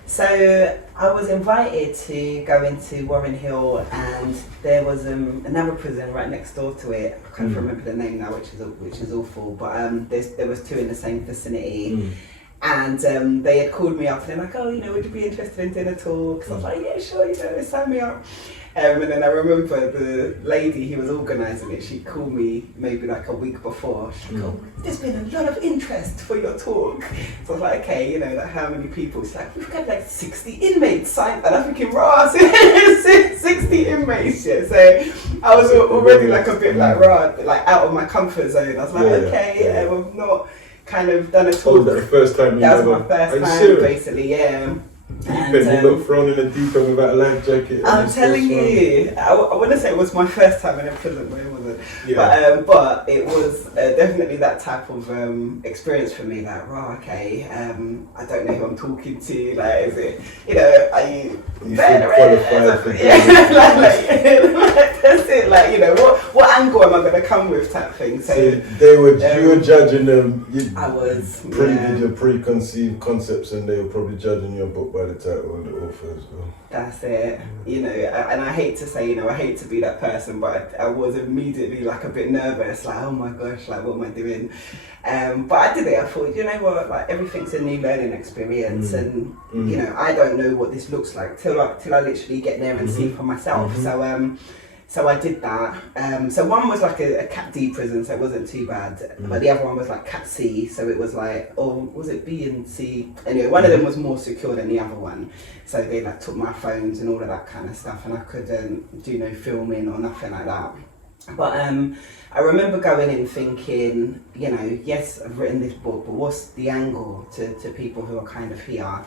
So I was invited to go into Warren Hill, and there was another prison right next door to it. I can't remember the name now, which is awful. But there was two in the same vicinity, and they had called me up and they're like, "Oh, you know, would you be interested in doing a talk?" So I was like, "Yeah, sure, you know, sign me up." And then I remember the lady who was organising it, she called me maybe like a week before. She's like, "Oh, there's been a lot of interest for your talk." So I was like, "Okay, you know, like how many people?" She's like, "We've got like 60 inmates signed." And I'm thinking, "Ross, 60 inmates." Yeah. So I was already like a bit like, like out of my comfort zone. I was like, "Okay, we've not kind of done a talk." Was that the first time that was my first time, basically, yeah. And you got thrown in the deep end without a life jacket. I'm telling you, I want to say it was my first time in a prison, but it wasn't. Yeah. But it was definitely that type of experience for me. Like, okay, I don't know who I'm talking to. Like, is it, you know, are you qualified for that's it. Like, you know, what angle am I going to come with, type thing. So you were judging them. I was. Did your preconceived concepts, and they were probably judging your book by the title and the author as well. That's it. You know, and I hate to say, you know, I hate to be that person, but I was immediately like a bit nervous, like, oh my gosh, like what am I doing? But I did it. I thought, you know what, like everything's a new learning experience, and you know, I don't know what this looks like till I literally get there and see for myself. So I did that. So one was like a Cat D prison, so it wasn't too bad. But the other one was like Cat C, so it was like, was it B and C? Anyway, one of them was more secure than the other one. So they like took my phones and all of that kind of stuff, and I couldn't do no filming or nothing like that. But I remember going in thinking, you know, yes, I've written this book, but what's the angle to people who are kind of here?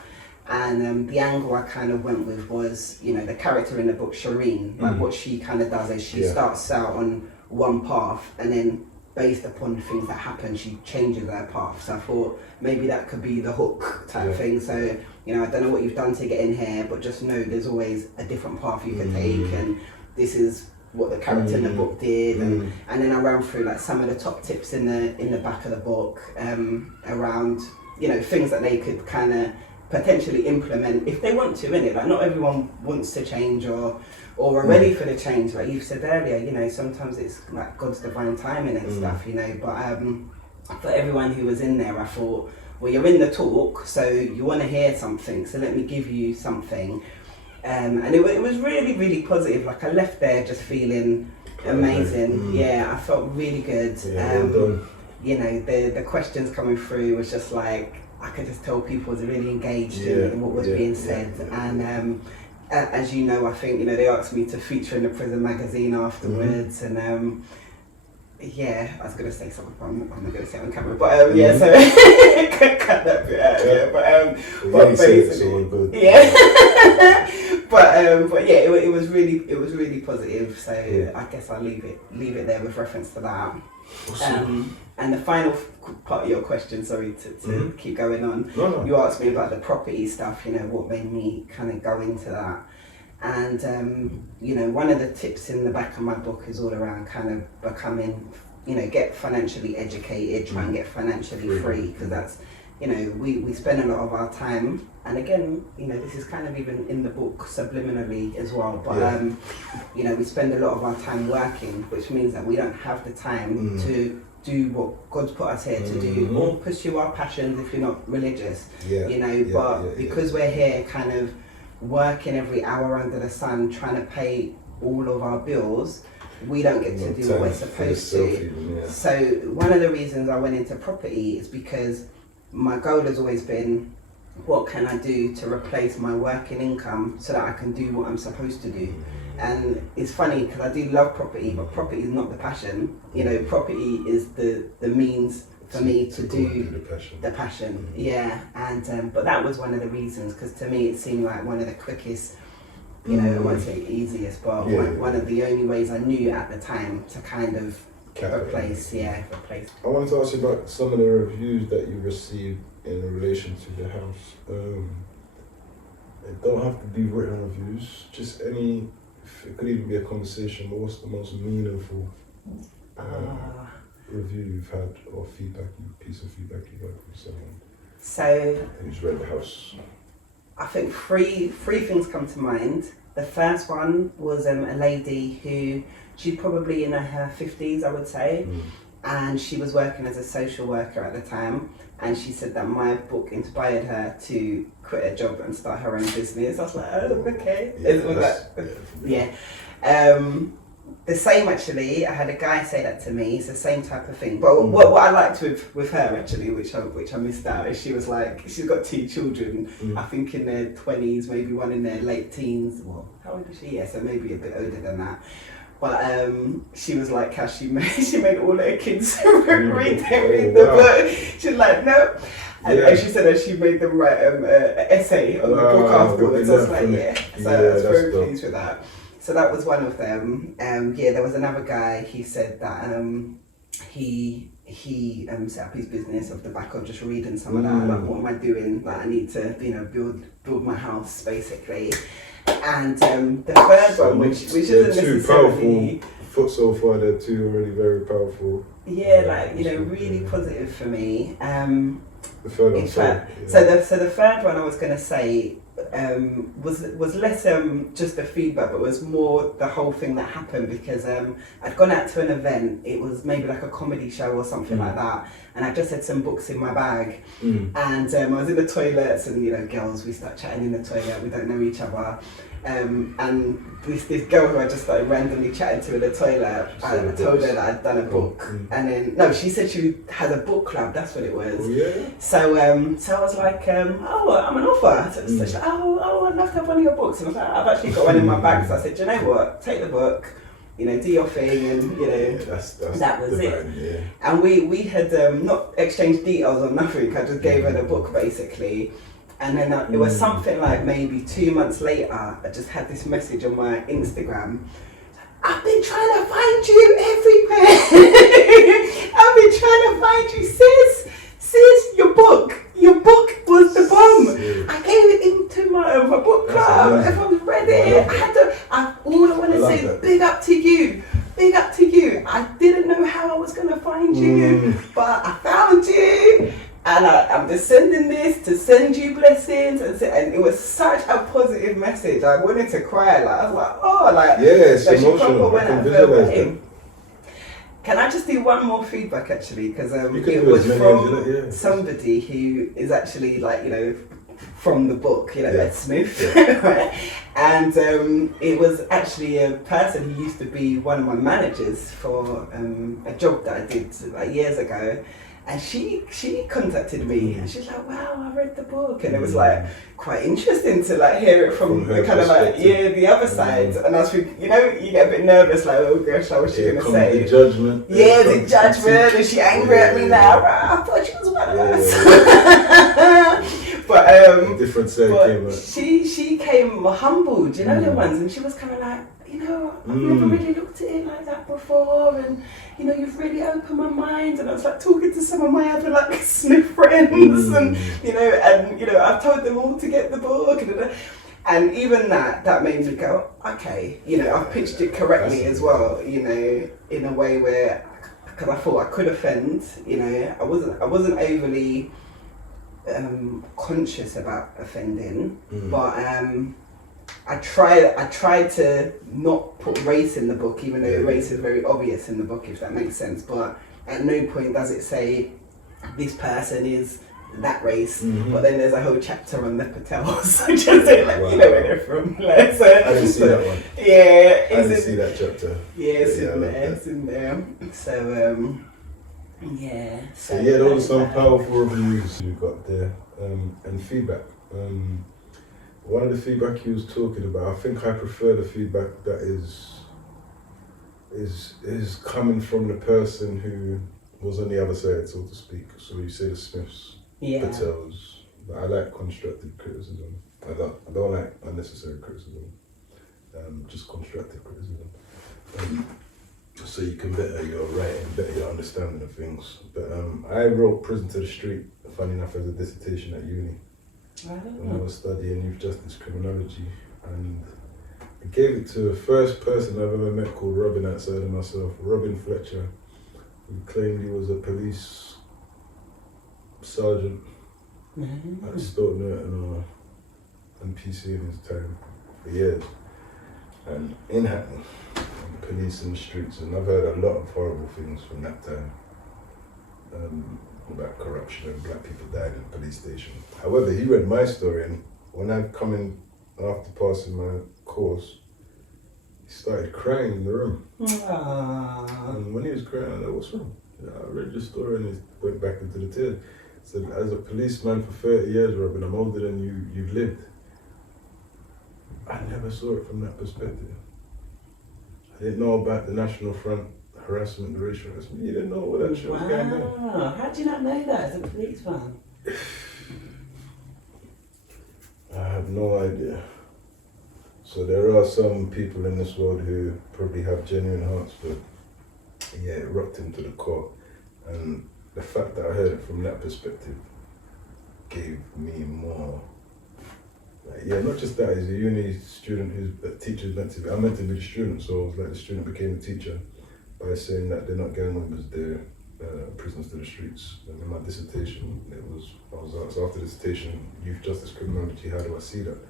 And the angle I kind of went with was, you know, the character in the book, Shireen, like what she kind of does is she starts out on one path, and then based upon the things that happen, she changes her path. So I thought maybe that could be the hook type thing. So, you know, I don't know what you've done to get in here, but just know there's always a different path you can take, and this is what the character in the book did, and then I ran through like some of the top tips in the back of the book around, you know, things that they could kind of potentially implement if they want to, innit? Like not everyone wants to change or are ready for the change. Like you've said earlier, you know, sometimes it's like God's divine timing and stuff, you know. But for everyone who was in there, I thought, well, you're in the talk, so you want to hear something, so let me give you something. And it was really, really positive. Like I left there just feeling amazing. Yeah, I felt really good. Well done. you know, the questions coming through was just like, I could just tell people was really engaged in what was being said. And as you know, I think, you know, they asked me to feature in the prison magazine afterwards, and yeah, I was going to say something, but I'm not going to say it on camera, but yeah, so cut that bit out, but basically, but yeah, it was really positive, so I guess I'll leave it there with reference to that. Awesome. And the final part of your question, sorry to keep going on, you asked me about the property stuff, you know, what made me kind of go into that. And, you know, one of the tips in the back of my book is all around kind of becoming, you know, get financially educated, try and get financially free, because that's, you know, we spend a lot of our time, and again, you know, this is kind of even in the book subliminally as well, but, you know, we spend a lot of our time working, which means that we don't have the time to do what God's put us here to do, or pursue our passions if you're not religious, you know, but because we're here kind of working every hour under the sun trying to pay all of our bills, we don't get to do what we're supposed to. So one of the reasons I went into property is because my goal has always been, what can I do to replace my working income so that I can do what I'm supposed to do? And it's funny because I do love property, but property is not the passion. You know, property is the means for me to do the passion. And but that was one of the reasons, because to me it seemed like one of the quickest, you know, I won't say easiest, but one of the only ways I knew at the time to kind of replace. I wanted to ask you about some of the reviews that you received in relation to the house. It don't have to be written reviews, just any, it could even be a conversation, but what's the most meaningful review you've had, or piece of feedback you've had from someone? So who's read the house? I think three things come to mind. The first one was a lady who, she's probably in her 50s, I would say, and she was working as a social worker at the time, and she said that my book inspired her to quit her job and start her own business. I was like, oh, okay. The same, actually, I had a guy say that to me. It's the same type of thing. But what I liked with her, actually, which I missed out, is she was like, she's got 2 children, I think in their 20s, maybe one in their late teens. Well, how old is she? Yeah, so maybe a bit older than that. But she was like how she made all her kids read the book. She's like, no. And she said that she made them write an essay on the book afterwards. I was like, so I was very pleased with that. So that was one of them. There was another guy. He said that he set up his business off the back of just reading some of that. Like, what am I doing? Like, I need to, you know, build my house, basically. And the third one, which isn't necessarily powerful. So far, they're 2 already very powerful. Like, you know, really positive for me. The third one. So the third one I was going to say was less just the feedback, but was more the whole thing that happened, because I'd gone out to an event. It was maybe like a comedy show or something like that, and I just had some books in my bag, and I was in the toilets, and, you know, girls, we start chatting in the toilet, we don't know each other, and this girl who I just started randomly chatting to in the toilet, I told her that I'd done a book, and then, no, she said she had a book club, that's what it was. So I was like, oh, I'm an author. So she's like, oh, I'd love to have one of your books. And I was like, I've actually got one in my bag. So I said, do you know what, take the book, you know, do your thing, and, you know, that was it. And we had not exchanged details or nothing, I just gave her the book, basically. And then it was something like maybe 2 months later, I just had this message on my Instagram. I've been trying to find you everywhere. I've been trying to find you, sis, your book was the bomb. I gave it into my book club. Everyone read it. All I want to say is big up to you. I didn't know how I was going to find you, but I found you. And I'm just sending this to send you blessings, and it was such a positive message. I wanted to cry. Like, I was like, oh, like, it's emotional. I can visualize that. Can I just do one more feedback, actually? Because it was from somebody who is actually, like, you know, from the book, Ed Smith. Right? And it was actually a person who used to be one of my managers for a job that I did like years ago. And she contacted me and she's like, wow, I read the book. And it was like quite interesting to like hear it from the kind of like, the other side. And I was thinking, you get a bit nervous, like, oh gosh, like, what's she going to say? The judgment. Yeah, the judgment. Is she angry at me now? I thought she was one of us. But different side came out. She came humbled, the ones, and she was kind of like, I've never really looked at it like that before, and you've really opened my mind. And I was like talking to some of my other like Smith friends, and I've told them all to get the book, and even that made me go, okay, I've pitched it correctly as well, in a way where, because I thought I could offend, I wasn't overly conscious about offending, but I tried to not put race in the book, even though race is very obvious in the book, if that makes sense. But at no point does it say this person is that race. But then there's a whole chapter on the Patels, which is where they're from. Like, so, I didn't see that one. Yeah, I didn't see that chapter. Yeah, it's in there. It's in there. So yeah. So those are some powerful reviews you got there, and feedback. One of the feedback he was talking about, I think I prefer the feedback that is coming from the person who was on the other side, so to speak. So you say the Smiths, Patels, but I like constructive criticism. I don't like unnecessary criticism. Just constructive criticism. So you can better your writing, better your understanding of things. But I wrote Prison to the Street, funny enough, as a dissertation at uni. When I was studying youth justice criminology, and I gave it to the first person I've ever met called Robin outside of myself, Robin Fletcher, who claimed he was a police sergeant at Stoughton and PC in his time for years, and in Hackney, and police in the streets, and I've heard a lot of horrible things from that time. About corruption and black people died in the police station. However, he read my story, and when I come in after passing my course, he started crying in the room. And when he was crying, I was like, what's wrong? I read your story, and he went back into the tears. He said, as a policeman for 30 years, Robin, I'm older than you've lived. I never saw it from that perspective. I didn't know about the National Front harassment, the racial harassment. You didn't know what that shit was going on. Wow, how do you not know that as a policeman? I have no idea. So there are some people in this world who probably have genuine hearts, but it rocked him to the core. And the fact that I heard it from that perspective gave me more. Not just that, he's a uni student who's a teacher's meant to be. I'm meant to be the student, so it was like the student became the teacher by saying that they're not gang members, they're prisoners to the streets. And in my dissertation, I was asked after dissertation, youth justice criminology, how do I see that?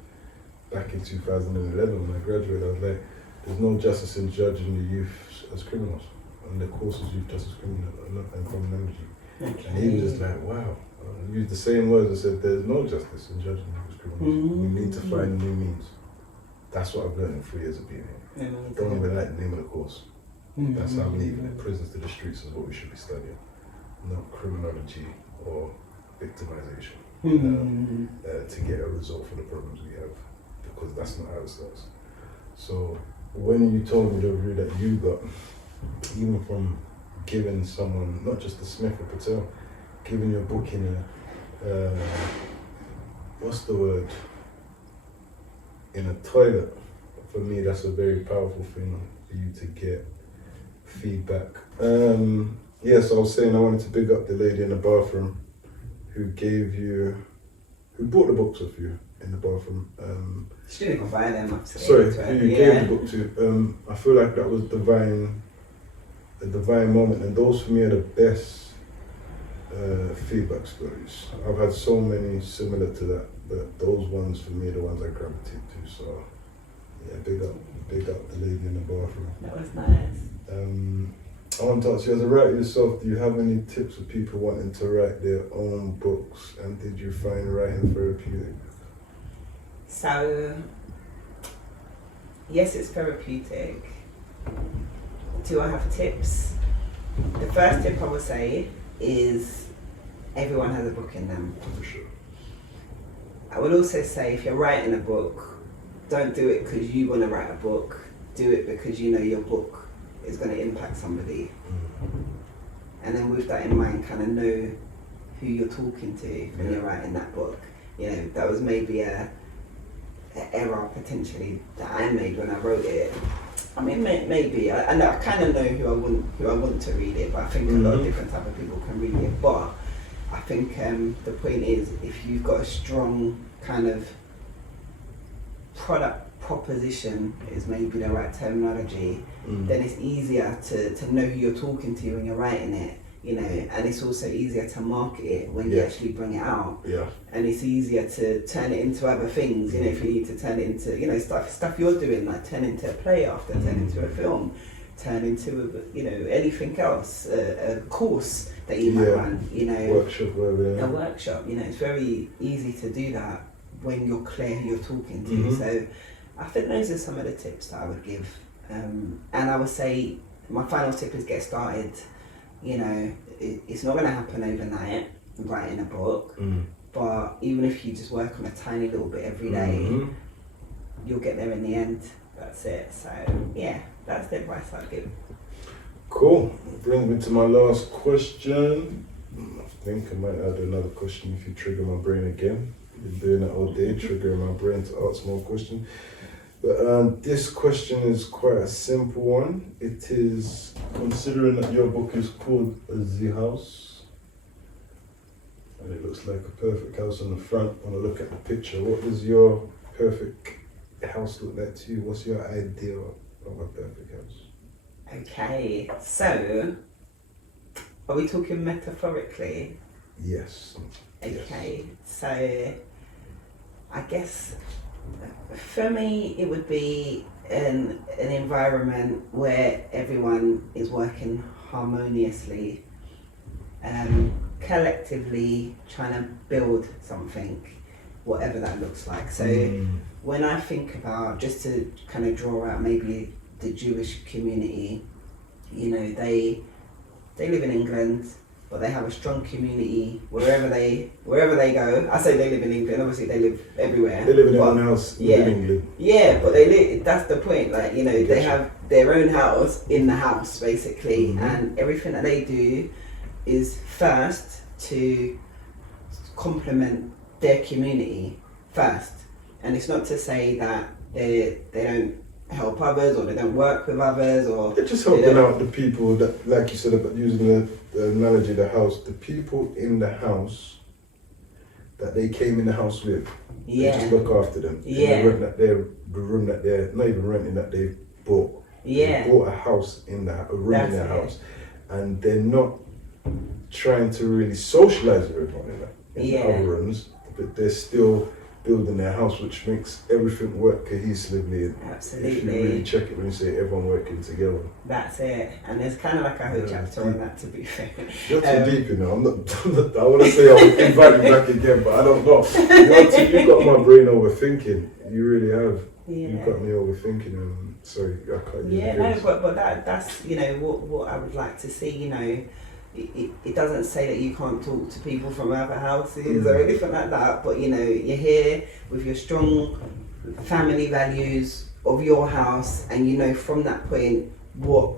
Back in 2011 when I graduated, I was like, there's no justice in judging the youth as criminals. And the course is youth justice and criminology. Okay. And he was just like, wow. I used the same words and said, there's no justice in judging the youth as criminals. We need to find new means. That's what I've learned in 3 years of being here. I don't even like the name of the course. That's how I'm leaving it. Prisons to the streets is what we should be studying, not criminology or victimization to get a result for the problems we have, because that's not how it starts. So when you told me the review that you got, even from giving someone, not just the Smith or Patel, giving your book in a, what's the word, in a toilet, for me that's a very powerful thing for you to get feedback. So I was saying I wanted to big up the lady in the bathroom who bought the books off you in the bathroom. She didn't buy them upstairs. Sorry, who you gave the book to. I feel like that was a divine moment, and those for me are the best feedback stories. I've had so many similar to that, but those ones for me are the ones I gravitate to. So big up the lady in the bathroom. That was nice. I want to ask you, as a writer yourself, do you have any tips for people wanting to write their own books, and did you find writing therapeutic? So, yes, it's therapeutic. Do I have tips? The first tip I would say is everyone has a book in them. For sure. I would also say if you're writing a book, don't do it because you want to write a book. Do it because you know your book is going to impact somebody. And then with that in mind, kind of know who you're talking to when you're writing that book. You know, that was maybe a error potentially that I made when I wrote it. I mean, maybe, and I kind of know who I want to read it, but I think a lot of different type of people can read it. But I think the point is, if you've got a strong kind of product proposition, is maybe the right terminology, then it's easier to know who you're talking to when you're writing it. You know, and it's also easier to market it when you actually bring it out. Yeah. And it's easier to turn it into other things. You know, if you need to turn it into, you know, stuff you're doing, like turn into a play after, turn into a film, turn into anything else, a course that you might run. You know, workshop, whatever. A workshop. You know, it's very easy to do that when you're clear who you're talking to. So, I think those are some of the tips that I would give. And I would say my final tip is get started. You know, it's not going to happen overnight, writing a book, but even if you just work on a tiny little bit every day, you'll get there in the end. That's it. So, yeah, that's the advice I'd give. Cool. Brings me to my last question. I think I might add another question if you trigger my brain again. Been doing that all day, triggering my brain to ask more questions. But this question is quite a simple one. It is, considering that your book is called The House, and it looks like a perfect house on the front. When I look at the picture, what does your perfect house look like to you? What's your idea of a perfect house? Okay, so are we talking metaphorically? Yes. Okay, so I guess for me it would be an environment where everyone is working harmoniously, collectively trying to build something, whatever that looks like. So when I think about, just to kind of draw out maybe the Jewish community, you know, they live in England, but they have a strong community wherever they go. I say they live in England, obviously they live everywhere. They live in their own house in England. Yeah, but they live, that's the point, like, you know, they have their own house in the house, basically, and everything that they do is first to complement their community first. And it's not to say that they don't help others, or they don't work with others, or they're just helping out the people that, like you said about using the analogy of the house, the people in the house that they came in the house with. They just look after them. The room that they're not even renting, that they bought. They bought a house in a room in their house, and they're not trying to really socialize with everyone in the other rooms, but they're still building their house, which makes everything work cohesively. Absolutely. If you really check it when you say everyone working together. That's it. And there's kind of like a whole chapter on that, to be fair. You're too deep, you know. I'm not I want to say I'll invite you back again, but I don't know. You got my brain overthinking. You really have. You've got me overthinking. Sorry, I cut you. Yeah, no, but that's, you know, what I would like to see, you know. It doesn't say that you can't talk to people from other houses or anything like that, but you know, you're here with your strong family values of your house, and you know from that point what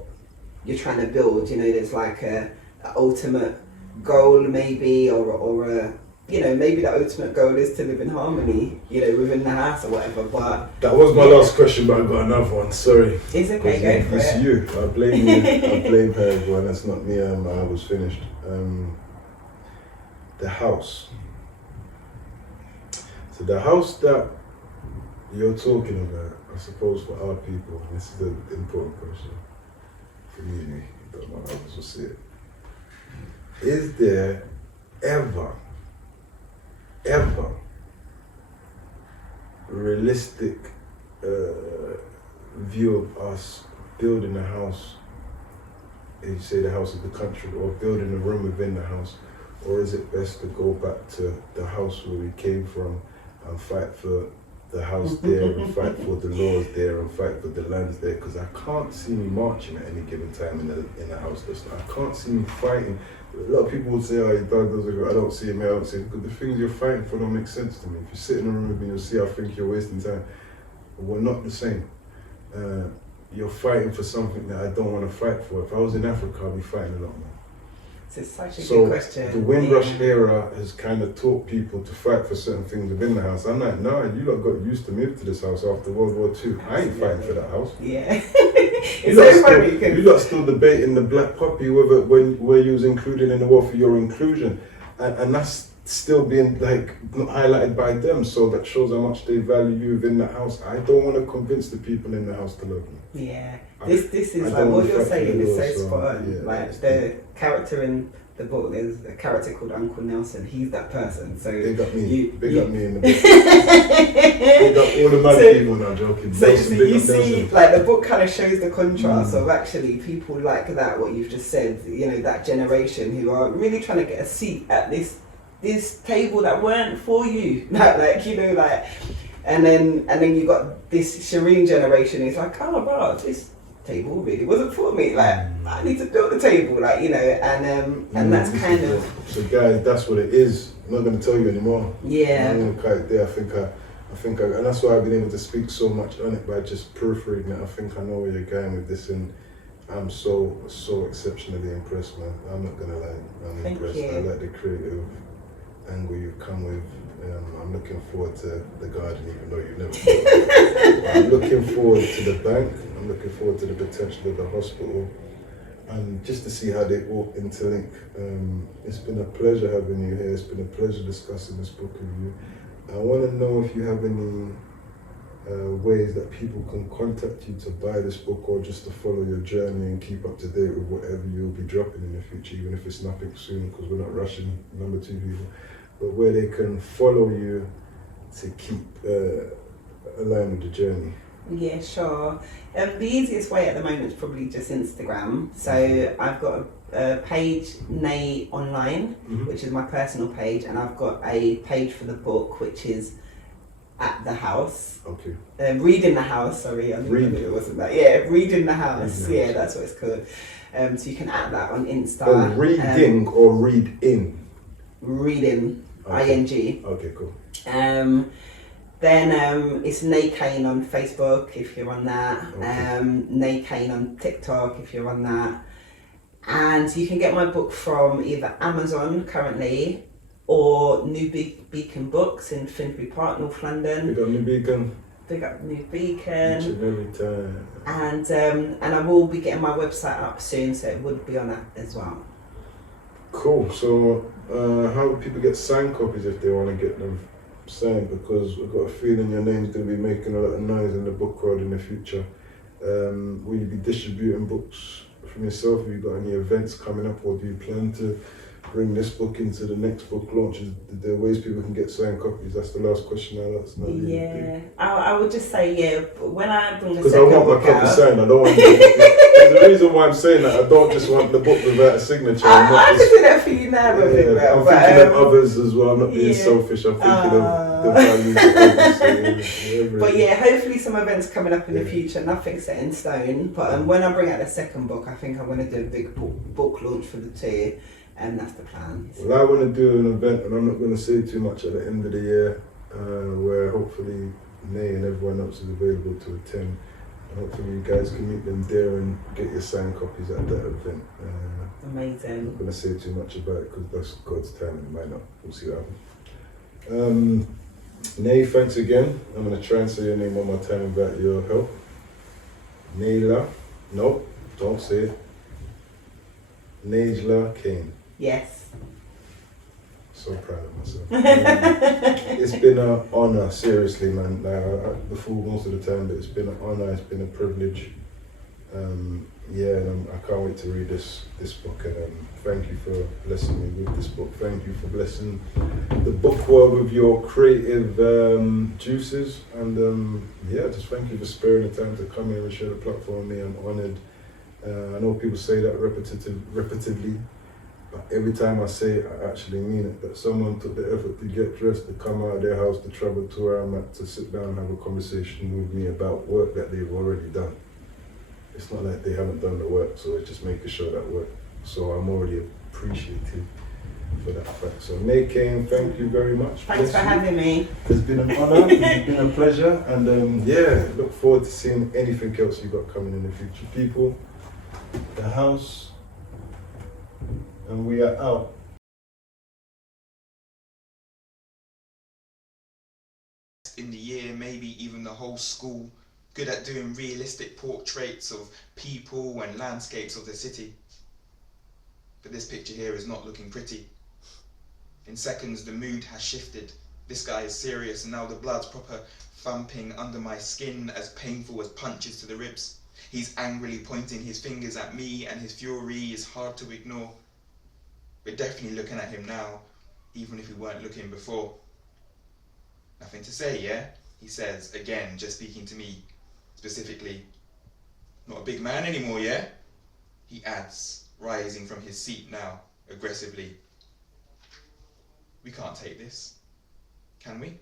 you're trying to build. You know, there's like a ultimate goal maybe, or a, you know, maybe the ultimate goal is to live in harmony, you know, within the house or whatever. But that was my last question, but I got another one. Sorry. It's okay, go for it. It's you. I blame you. I blame her as well. That's not me. I was finished. The house. So the house that you're talking about, I suppose for our people, this is the important question. For me, I don't know how others will see it. Is there ever realistic view of us building a house, if you say the house of the country, or building a room within the house, or is it best to go back to the house where we came from and fight for the house there and fight for the laws there and fight for the lands there, because I can't see me marching at any given time in the house. I can't see me fighting. A lot of people would say, oh, your dad does it. I don't see him here, I don't see him. Because the things you're fighting for don't make sense to me. If you sit in a room with me, you'll see I think you're wasting time. But we're not the same. You're fighting for something that I don't want to fight for. If I was in Africa, I'd be fighting a lot more. It's such a good question. The Windrush era has kind of taught people to fight for certain things within the house. I'm like, no, you lot got used to move to this house after World War II. Absolutely. I ain't fighting for that house. Yeah. It's so funny. You lot still debating the black puppy where you was included in the war for your inclusion. And that's still being like not highlighted by them. So that shows how much they value you within the house. I don't want to convince the people in the house to love me. Yeah. This is like what you're saying is so spot on. Yeah, like the character in the book, there's a character called Uncle Nelson. He's that person. So they got me. They got me in the book. They got all the mad people. Not joking. So you see, like the book kind of shows the contrast of actually people like that. What you've just said. You know, that generation who are really trying to get a seat at this table that weren't for you. Like you know, like, and then you got this Shireen generation. It's like, oh, bro, this table really wasn't for me. Like I need to build a table, like you know, and that's kind of. So guys, that's what it is. I'm not going to tell you anymore. Yeah. I'm going to cut it there. I think, and that's why I've been able to speak so much on it by just proofreading it. I think I know where you're going with this, and I'm so exceptionally impressed, man. I'm not gonna lie, I'm impressed. I like the creative angle you've come with. I'm looking forward to the garden, even though you never. I'm looking forward to the bank. I'm looking forward to the potential of the hospital, and just to see how they all interlink. It's been a pleasure having you here. It's been a pleasure discussing this book with you. I want to know if you have any ways that people can contact you to buy this book, or just to follow your journey and keep up to date with whatever you'll be dropping in the future, even if it's nothing soon, because we're not rushing number 2 people. But where they can follow you to keep aligned with the journey. Yeah, sure. The easiest way at the moment is probably just Instagram. So I've got a page, Nay Online, which is my personal page, and I've got a page for the book, which is At the House. Okay. Reading the House, sorry. I knew it wasn't that. Yeah, Reading the House. Yeah, that's what it's called. So you can add that on Insta. Oh, reading or read in? Reading, okay. ING. Okay, cool. Then it's Neighla Cain on Facebook if you're on that. Okay. Neighla Cain on TikTok if you're on that. And you can get my book from either Amazon currently or New Beacon Books in Finsbury Park, North London. We got New Beacon. Big up New Beacon. Each and every time. And I will be getting my website up soon, so it would be on that as well. Cool. So how do people get signed copies if they want to get them signed? Because I've got a feeling your name's going to be making a lot of noise in the book world in the future. Will you be distributing books from yourself? Have you got any events coming up, or do you plan to bring this book into the next book launch? Is there ways people can get signed copies? That's the last question I'll ask. Yeah, I would just say, yeah, when I bring the because I second want my book copy out, signed. I don't want. There's a reason why I'm saying that. I don't just want the book without a signature. I can do that for you now, I'm thinking of others as well. I'm not being selfish. I'm thinking of the values of others. So, but yeah, hopefully some events coming up in the future. Nothing set in stone. But when I bring out the second book, I think I'm going to do a big book launch for the 2. And that's the plan. Well, I want to do an event, and I'm not going to say too much at the end of the year, where hopefully Nay and everyone else is available to attend. And hopefully you guys can meet them there and get your signed copies at that event. Amazing. I'm not going to say too much about it because that's God's time, and it might not. We'll see what happens. Nay, thanks again. I'm going to try and say your name one more time without your help. Neighla. Nope, don't say it. Neighla Cain. Yes. So proud of myself. It's been an honour, seriously, man. Before most of the time, but it's been an honour. It's been a privilege. And I can't wait to read this book. And thank you for blessing me with this book. Thank you for blessing the book world with your creative juices. And just thank you for sparing the time to come here and share the platform with me. I'm honoured. I know people say that repetitively, But every time I say it, I actually mean it. That someone took the effort to get dressed, to come out of their house, to travel to where I'm at, to sit down and have a conversation with me about work that they've already done. It's not like they haven't done the work, so it's just making sure that work. So I'm already appreciative for that fact. So Neighla Cain, thank you very much. Thanks for having me. It's been an honour, it's been a pleasure, and yeah, look forward to seeing anything else you got coming in the future. People, the house, and we are out. In the year, maybe even the whole school, good at doing realistic portraits of people and landscapes of the city. But this picture here is not looking pretty. In seconds the mood has shifted. This guy is serious and now the blood's proper thumping under my skin, as painful as punches to the ribs. He's angrily pointing his fingers at me and his fury is hard to ignore. We're definitely looking at him now, even if we weren't looking before. Nothing to say, yeah? He says, again, just speaking to me specifically. Not a big man anymore, yeah? He adds, rising from his seat now, aggressively. We can't take this, can we?